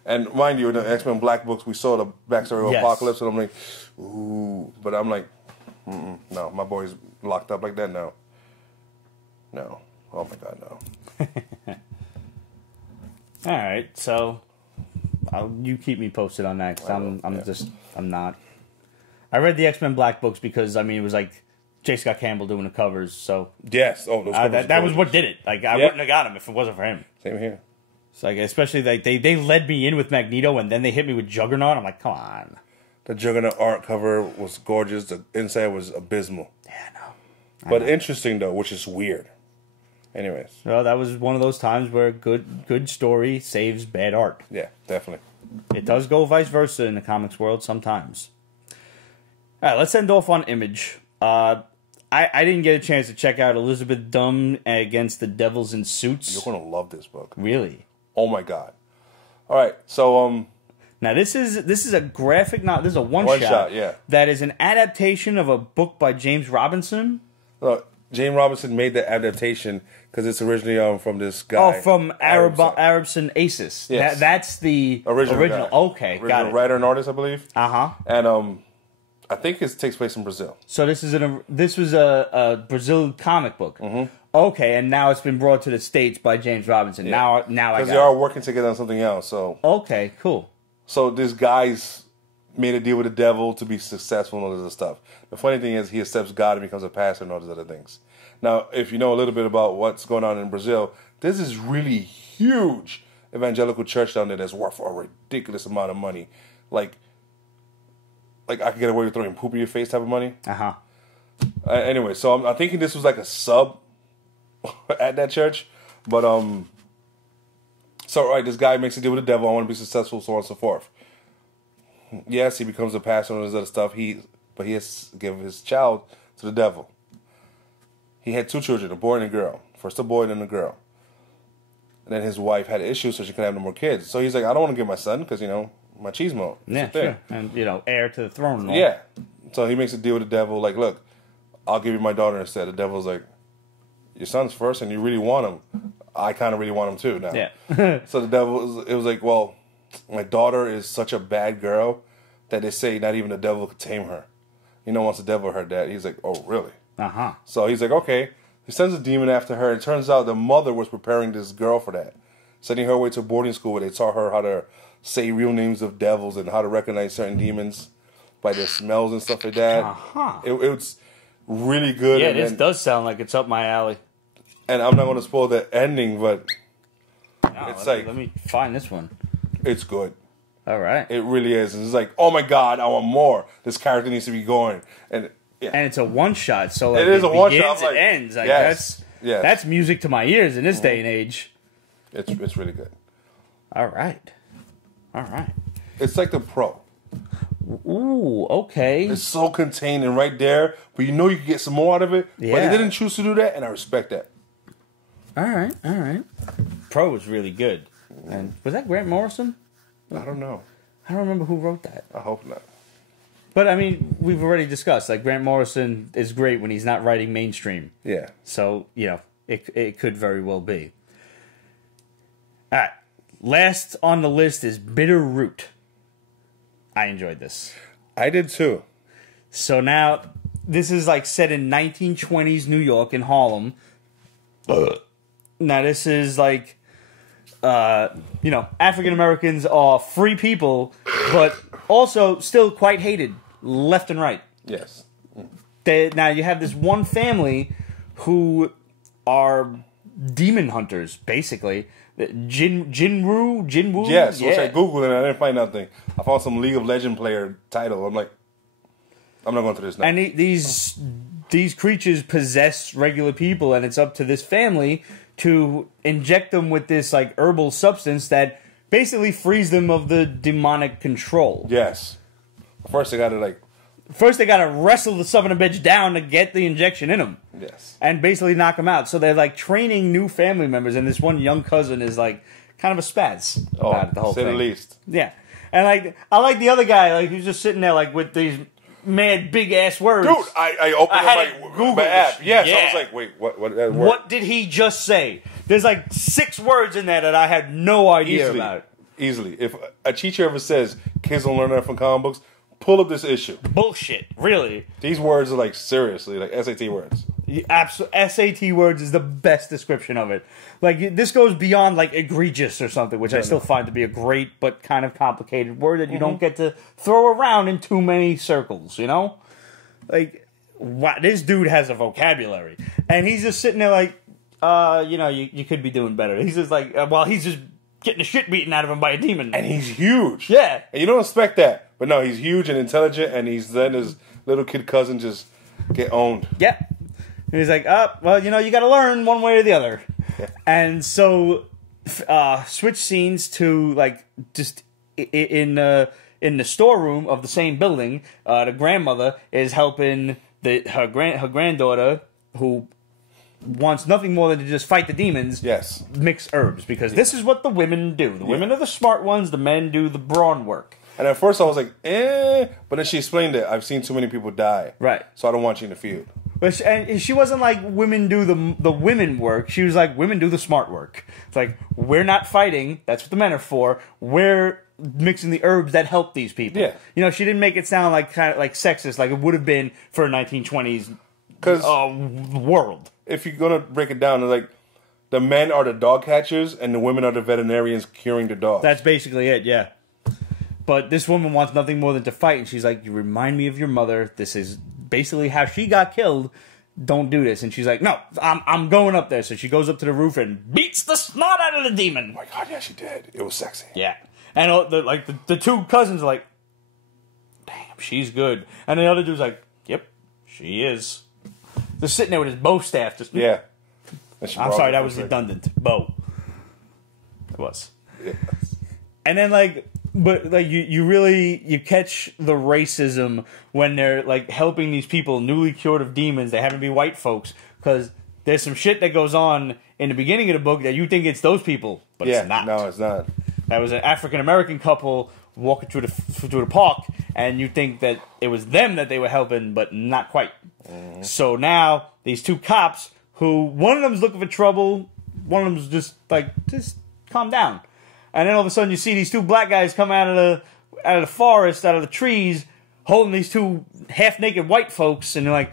And mind you, in the X-Men Black books, we saw the backstory of Apocalypse, and I'm like, ooh. But I'm like, no, my boy's locked up like that now. No. Oh my God, no. All right, so you keep me posted on that because I'm not. I read the X-Men Black books because, I mean, it was like J. Scott Campbell doing the covers, so. Yes. Oh, those covers. That was what did it. Like, I wouldn't have got him if it wasn't for him. Same here. It's like, especially, like, they led me in with Magneto, and then they hit me with Juggernaut. I'm like, come on. The Juggernaut art cover was gorgeous. The inside was abysmal. Yeah, no. But interesting, though, which is weird. Anyways. Well, that was one of those times where good story saves bad art. Yeah, definitely. It does go vice versa in the comics world sometimes. All right, let's end off on Image. I didn't get a chance to check out Elizabeth Dumn against the Devils in Suits. You're going to love this book. Really? Oh, my God. All right, so... Now, this is a graphic novel. This is a one-shot, yeah. That is an adaptation of a book by James Robinson. James Robinson made the adaptation because it's originally from this guy. Oh, from Arabson Aces. Yes. That's the original. Okay, original got it. writer and artist, I believe. Uh-huh. And I think it takes place in Brazil. So this was a Brazil comic book. Mm-hmm. Okay, and now it's been brought to the States by James Robinson. Yeah. Now I got because they are working together on something else. So okay, cool. So this guy's made a deal with the devil to be successful and all this other stuff. The funny thing is he accepts God and becomes a pastor and all these other things. Now, if you know a little bit about what's going on in Brazil, there's this really huge evangelical church down there that's worth a ridiculous amount of money. Like I could get away with throwing poop in your face type of money. Uh-huh. Anyway, so I'm thinking this was like a sub at that church. But, so, right, this guy makes a deal with the devil. I want to be successful, so on and so forth. Yes, he becomes a pastor and all this other stuff. But he has to give his child to the devil. He had two children, a boy and a girl. First a boy, then a girl. And then his wife had issues, so she couldn't have no more kids. So he's like, I don't want to give my son because, machismo. Yeah, sure. And, heir to the throne and all. Yeah. So he makes a deal with the devil, like, look, I'll give you my daughter instead. The devil's like, your son's first and you really want him. I kind of really want him too now. Yeah. So the devil, it was like, well, my daughter is such a bad girl that they say not even the devil could tame her. Once the devil heard that, he's like, oh, really? Uh-huh. So he's like, okay. He sends a demon after her. It turns out the mother was preparing this girl for that. Sending her away to boarding school where they taught her how to say real names of devils and how to recognize certain demons by their smells and stuff like that. Uh-huh. It was really good. Yeah, this does sound like it's up my alley. And I'm not going to spoil the ending, but let me find this one. It's good. All right. It really is. It's like, oh my God, I want more. This character needs to be going. And it's a one-shot, so it is a one-shot. It ends. That's music to my ears in this day and age. It's really good. All right. It's like the Pro. Ooh, okay. It's so contained and right there, but you can get some more out of it. Yeah. But they didn't choose to do that, and I respect that. All right. Pro was really good. And was that Grant Morrison? I don't know. I don't remember who wrote that. I hope not. But, I mean, we've already discussed, like, Grant Morrison is great when he's not writing mainstream. Yeah. So, It could very well be. All right. Last on the list is Bitter Root. I enjoyed this. I did too. So now, this is like set in 1920s New York in Harlem. Now this is like, African Americans are free people, but also still quite hated, left and right. Yes. Now you have this one family who are demon hunters, basically. Jinwoo? Yes, which I Googled and I didn't find nothing. I found some League of Legends player title. I'm like, I'm not going through this now. And these creatures possess regular people, and it's up to this family to inject them with this like herbal substance that basically frees them of the demonic control. Yes. First they gotta wrestle the son of a bitch down to get the injection in them. Yes. And basically knock them out. So they're like training new family members, and this one young cousin is like kind of a spaz about the whole thing. Say the least. Yeah. And like I like the other guy, like he's just sitting there like with these mad big ass words. Dude, I opened up my app. Yes, yeah. I was like, wait, what did he just say? There's like 6 words in there that I had no idea about. Easily. If a teacher ever says kids don't learn that from comic books, pull up this issue. Bullshit, really. These words are like seriously, like SAT words. SAT words is the best description of it. Like this goes beyond like egregious or something, which I still find to be a great but kind of complicated word that you don't get to throw around in too many circles, you know? Like, wow, this dude has a vocabulary. And he's just sitting there like, you could be doing better. He's just like, he's just getting the shit beaten out of him by a demon. And he's huge. Yeah. And you don't expect that. But no, he's huge and intelligent, and he's letting his little kid cousin just get owned. Yeah. And he's like, you got to learn one way or the other. Yeah. And so, switch scenes to, like, just in the storeroom of the same building, the grandmother is helping her granddaughter, who wants nothing more than to just fight the demons, mix herbs. Because this is what the women do. The women are the smart ones, the men do the brawn work. And at first I was like, but then she explained it. I've seen too many people die. Right. So I don't want you in the field. But she wasn't like women do the women work. She was like women do the smart work. It's like we're not fighting. That's what the men are for. We're mixing the herbs that help these people. Yeah. She didn't make it sound like kind of like sexist, like it would have been for a 1920s world. If you're gonna break it down, it's like the men are the dog catchers and the women are the veterinarians curing the dogs. That's basically it. Yeah. But this woman wants nothing more than to fight, and she's like, "You remind me of your mother. This is basically how she got killed. Don't do this." And she's like, "No, I'm going up there." So she goes up to the roof and beats the snot out of the demon. Oh my God, yeah, she did. It was sexy. Yeah, and the 2 cousins are like, "Damn, she's good," and the other dude's like, "Yep, she is." Just sitting there with his bow staff. Just yeah. I'm sorry, that was redundant. Bow. It was. Yeah. And then But you catch the racism when they're like helping these people newly cured of demons. They happen to be white folks because there's some shit that goes on in the beginning of the book that you think it's those people, but it's not. No, it's not. That was an African American couple walking through the park, and you think that it was them that they were helping, but not quite. Mm-hmm. So now these 2 cops, who one of them's looking for trouble, one of them's just calm down. And then all of a sudden you see these 2 black guys come out of the forest, out of the trees, holding these 2 half-naked white folks, and they're like,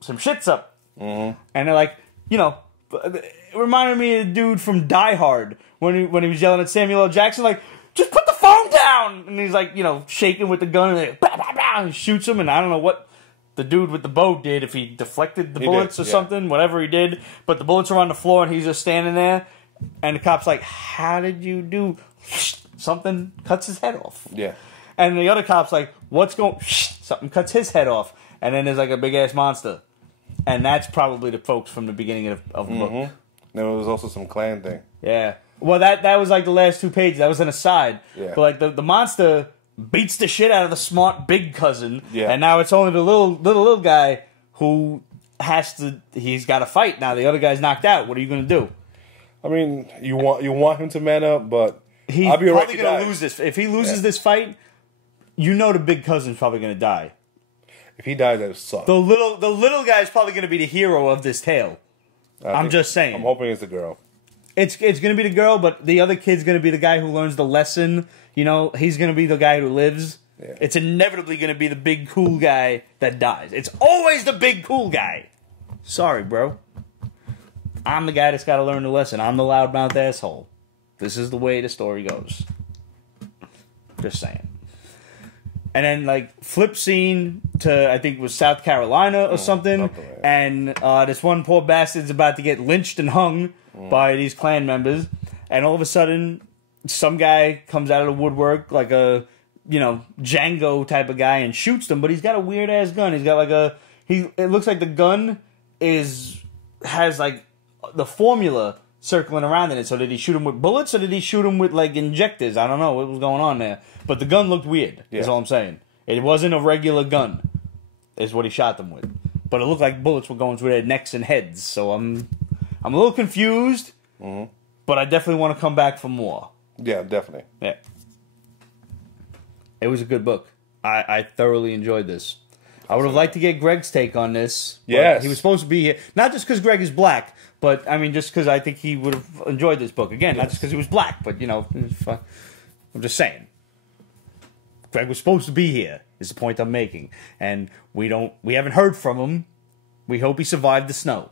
some shit's up. Mm-hmm. And they're like, it reminded me of the dude from Die Hard when he was yelling at Samuel L. Jackson, like, just put the phone down! And he's like, shaking with the gun, and like, bah, bah, bah, and shoots him, and I don't know what the dude with the bow did, if he deflected the bullets or something, whatever he did, but the bullets are on the floor, and he's just standing there. And the cop's like, how did you do something? Cuts his head off. Yeah. And the other cop's like, what's going... Something cuts his head off. And then there's like a big-ass monster. And that's probably the folks from the beginning of the book. There was also some clan thing. Yeah. Well, that was like the last 2 pages. That was an aside. Yeah. But like the monster beats the shit out of the smart big cousin. Yeah. And now it's only the little guy who he's got to fight. Now the other guy's knocked out. What are you going to do? I mean, you want him to man up, but he's probably going to lose this. If he loses this fight, the big cousin's probably going to die. If he dies, that would suck. The little guy's probably going to be the hero of this tale. I'm just saying. I'm hoping it's the girl. It's going to be the girl, but the other kid's going to be the guy who learns the lesson. You know, he's going to be the guy who lives. Yeah. It's inevitably going to be the big cool guy that dies. It's always the big cool guy. Sorry, bro. I'm the guy that's got to learn the lesson. I'm the loudmouth asshole. This is the way the story goes. Just saying. And then, like, flip scene to, I think it was South Carolina or something. And this one poor bastard's about to get lynched and hung by these Klan members. And all of a sudden, some guy comes out of the woodwork, like a, you know, Django type of guy, and shoots them. But he's got a weird-ass gun. He's got, like, it looks like the gun has, like, the formula circling around in it. So did he shoot him with bullets, or did he shoot him with, like, injectors? I don't know what was going on there. But the gun looked weird, is all I'm saying. It wasn't a regular gun, is what he shot them with. But it looked like bullets were going through their necks and heads. So I'm a little confused, but I definitely want to come back for more. Yeah, definitely. Yeah. It was a good book. I thoroughly enjoyed this. I would have liked to get Greg's take on this. Yes. He was supposed to be here. Not just because Greg is black, but, I mean, just because I think he would have enjoyed this book. Again, not just because he was black, but, you know, I'm just saying. Greg was supposed to be here, is the point I'm making. And we haven't heard from him. We hope he survived the snow.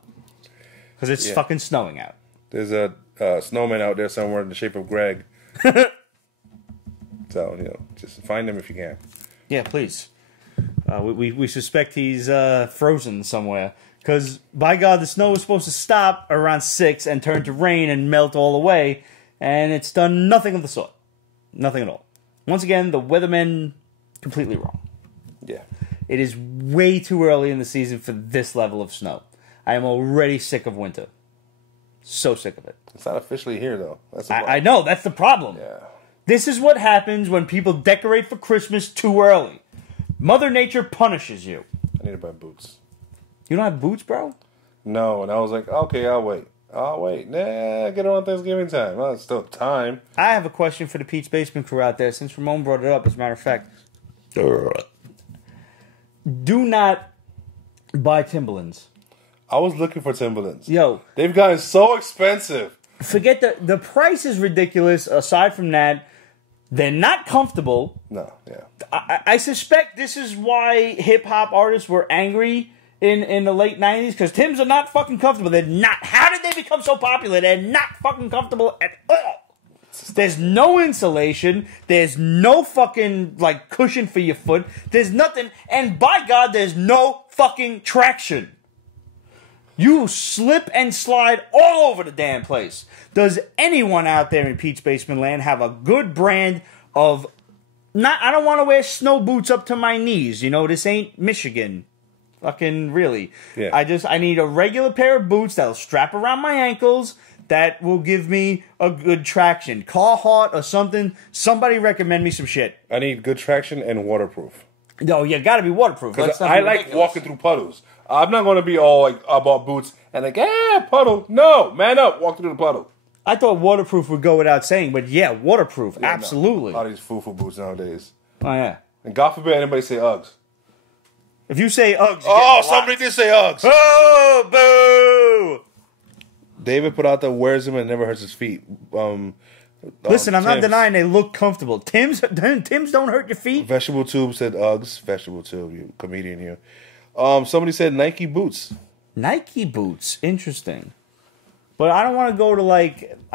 Because it's fucking snowing out. There's a snowman out there somewhere in the shape of Greg. So, you know, just find him if you can. Yeah, please. We suspect he's frozen somewhere. Because, by God, the snow was supposed to stop around 6 and turn to rain and melt all the way. And it's done nothing of the sort. Nothing at all. Once again, the weathermen completely wrong. Yeah. It is way too early in the season for this level of snow. I am already sick of winter. So sick of it. It's not officially here, though. That's I know, that's the problem. Yeah. This is what happens when people decorate for Christmas too early. Mother Nature punishes you. I need to buy boots. You don't have boots, bro? No, and I was like, okay, I'll wait. Nah, get it on Thanksgiving time. Well, it's still time. I have a question for the Pete's Basement crew out there, since Ramon brought it up, as a matter of fact. Do not buy Timberlands. I was looking for Timberlands. Yo. They've gotten so expensive. Forget the price is ridiculous. Aside from that, they're not comfortable. No, yeah. I suspect this is why hip-hop artists were angry in the late 90s, because Timbs are not fucking comfortable. They're not. How did they become so popular? They're not fucking comfortable at all. There's no insulation. There's no fucking, like, cushion for your foot. There's nothing. And by God, there's no fucking traction. You slip and slide all over the damn place. Does anyone out there in Pete's Basement Land have a good brand of... I don't want to wear snow boots up to my knees. You know, this ain't Michigan. Fucking really. Yeah. I need a regular pair of boots that'll strap around my ankles that will give me a good traction. Carhartt or something. Somebody recommend me some shit. I need good traction and waterproof. No, you gotta be waterproof. I like walking through puddles. I'm not going to be all like, I bought boots and like, puddle. No, man up, walk through the puddle. I thought waterproof would go without saying, but yeah, waterproof, Yeah, absolutely. No. A lot of these foo-foo boots nowadays. Oh, yeah. And God forbid anybody say Uggs. If you say Uggs, somebody did say Uggs. Oh, boo! David put out the wears them and never hurts his feet. Listen, I'm not denying they look comfortable. Tim's don't hurt your feet. Vegetable Tube said Uggs. Vegetable Tube, you comedian here. Somebody said Nike boots. Nike boots, interesting. But I don't want to go to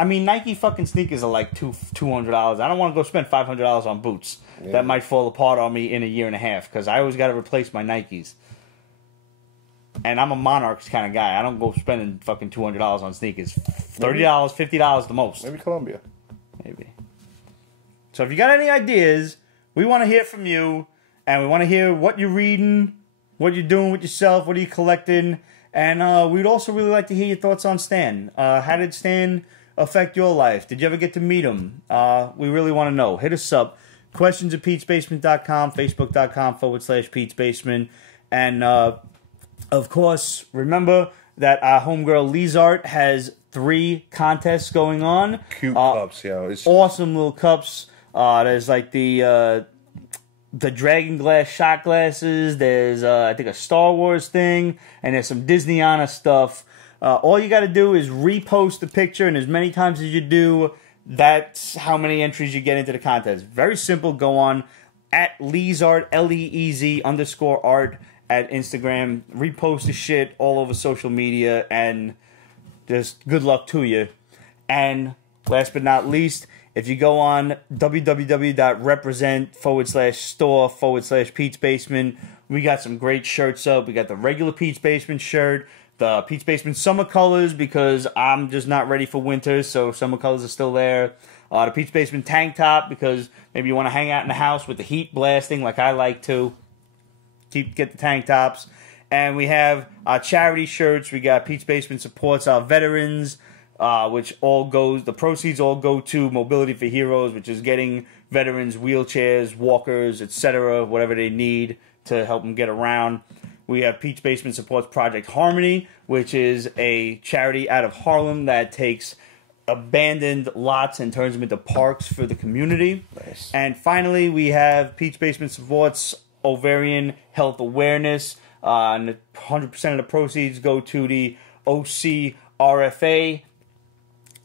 Nike fucking sneakers are like $200. I don't want to go spend $500 on boots. Yeah. That might fall apart on me in a year and a half because I always got to replace my Nikes. And I'm a Monarchs kind of guy. I don't go spending fucking $200 on sneakers. $30, $50 the most. Maybe Columbia. Maybe. So if you got any ideas, we want to hear from you, and we want to hear what you're reading, what you're doing with yourself, what are you collecting, and we'd also really like to hear your thoughts on Stan. How did Stan affect your life? Did you ever get to meet him? We really want to know. Hit us up. Questions@Pete'sBasement.com, Facebook.com/Pete'sBasement, and of course, remember that our homegirl Lizart has 3 contests going on. Cute cups, yo. Awesome little cups. There's like the the Dragon Glass shot glasses. There's, I think, a Star Wars thing. And there's some Disneyana stuff. All you got to do is repost the picture. And as many times as you do, that's how many entries you get into the contest. Very simple. Go on at Leezart, LEEZ_art at Instagram. Repost the shit all over social media. And just good luck to you. And last but not least, if you go on www.represent/store/Pete's Basement, we got some great shirts up. We got the regular Pete's Basement shirt, the Pete's Basement summer colors, because I'm just not ready for winter, so summer colors are still there. The Pete's Basement tank top, because maybe you want to hang out in the house with the heat blasting like I like to. Get the tank tops. And we have charity shirts. We got Pete's Basement supports our veterans, which the proceeds all go to Mobility for Heroes, which is getting veterans wheelchairs, walkers, etc., whatever they need to help them get around. We have Pete's Basement supports Project Harmony, which is a charity out of Harlem that takes abandoned lots and turns them into parks for the community. Nice. And finally, we have Pete's Basement supports Ovarian Health Awareness, and 100% of the proceeds go to the OCRFA.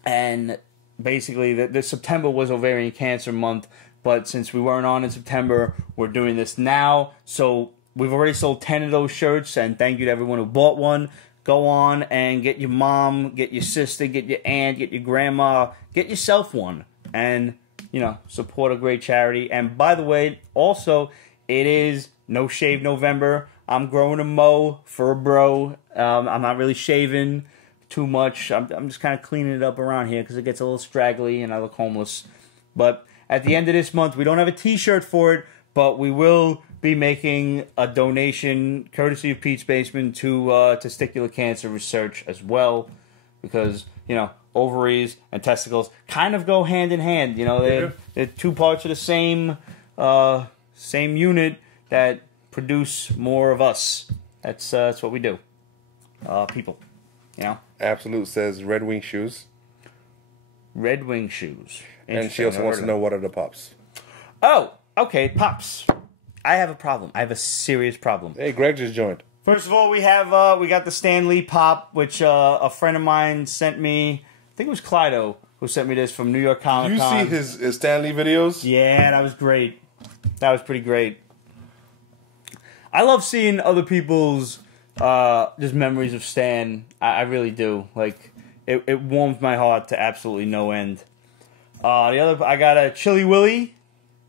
And basically, the September was Ovarian Cancer Month, but since we weren't on in September, we're doing this now. So we've already sold 10 of those shirts, and thank you to everyone who bought one. Go on and get your mom, get your sister, get your aunt, get your grandma, get yourself one, and, support a great charity. And by the way, also, it is No Shave November. I'm growing a mo for a bro. I'm not really shaving too much. I'm just kind of cleaning it up around here because it gets a little straggly and I look homeless. But at the end of this month, we don't have a t-shirt for it, but we will be making a donation courtesy of Pete's Basement to testicular cancer research as well, because ovaries and testicles kind of go hand in hand. They're two parts of the same unit that produce more of us. That's what we do, people. Absolute says Red Wing shoes. Red Wing shoes. And she also wants to know what are the pops. Oh, okay, pops. I have a problem. I have a serious problem. Hey, Greg just joined. First of all, we got the Stanley pop, which a friend of mine sent me. I think it was Clydo who sent me this from New York Comic Con. Did you see his Stanley videos? Yeah, that was great. That was pretty great. I love seeing other people's just memories of Stan. I really do. Like, it warms my heart to absolutely no end. I got a Chili Willy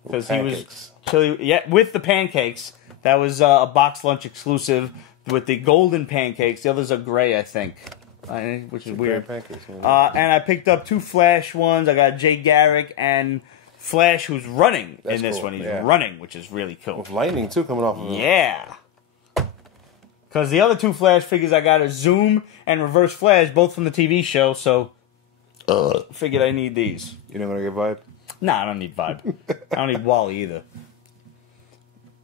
because he was chili. Yeah, with the pancakes. That was a box lunch exclusive with the golden pancakes. The others are gray, I think, which is weird. Pancakes, and I picked up 2 Flash ones. I got Jay Garrick and Flash, who's running in this one. He's running, which is really cool. With lightning too coming off of him. Yeah. Because the other 2 Flash figures I got are Zoom and Reverse Flash, both from the TV show, so figured I need these. You're not going to get Vibe? Nah, I don't need Vibe. I don't need Wally either.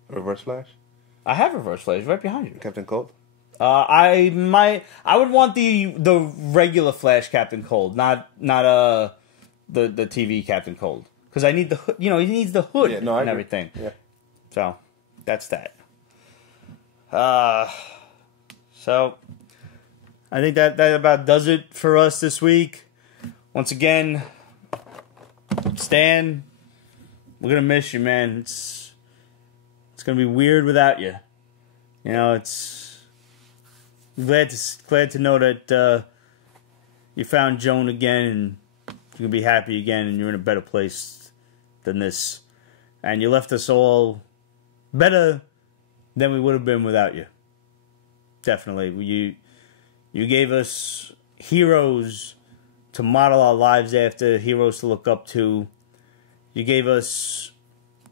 Reverse Flash? I have Reverse Flash right behind you. Captain Cold? I would want the regular Flash Captain Cold, not the TV Captain Cold. Because I need the hood. He needs the hood and everything. Yeah. So, that's that. So, I think that about does it for us this week. Once again, Stan, we're gonna miss you, man. It's gonna be weird without you. It's glad to know that you found Joan again, and you can be happy again, and you're in a better place than this. And you left us all better than we would have been without you. Definitely. You gave us heroes to model our lives after, heroes to look up to. You gave us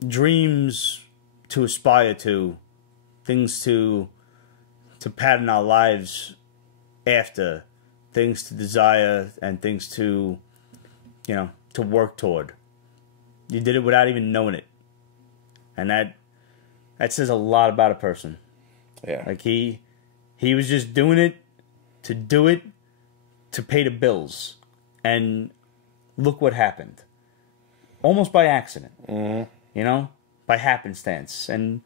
dreams to aspire to, things to pattern our lives after, things to desire, and things to work toward. You did it without even knowing it. And that says a lot about a person. Yeah. Like, he was just doing it to do it to pay the bills. And look what happened. Almost by accident. Mm-hmm. by happenstance, and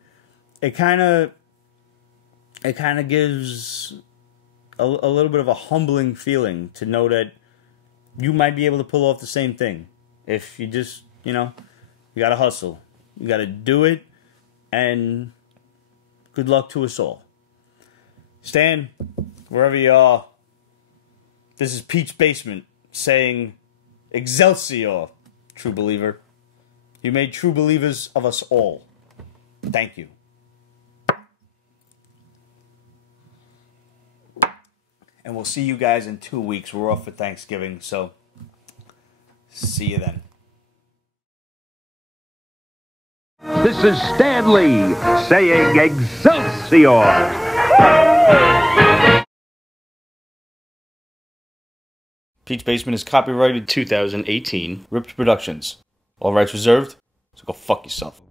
it kind of gives a little bit of a humbling feeling to know that you might be able to pull off the same thing if you just, you know, you gotta hustle, you gotta do it, and good luck to us all. Stan, wherever you are, this is Pete's Basement saying, Excelsior, true believer. You made true believers of us all. Thank you. And we'll see you guys in 2 weeks. We're off for Thanksgiving, so see you then. This is Stanley saying Excelsior. Pete's Basement is copyrighted 2018. Ripped Productions. All rights reserved, so go fuck yourself.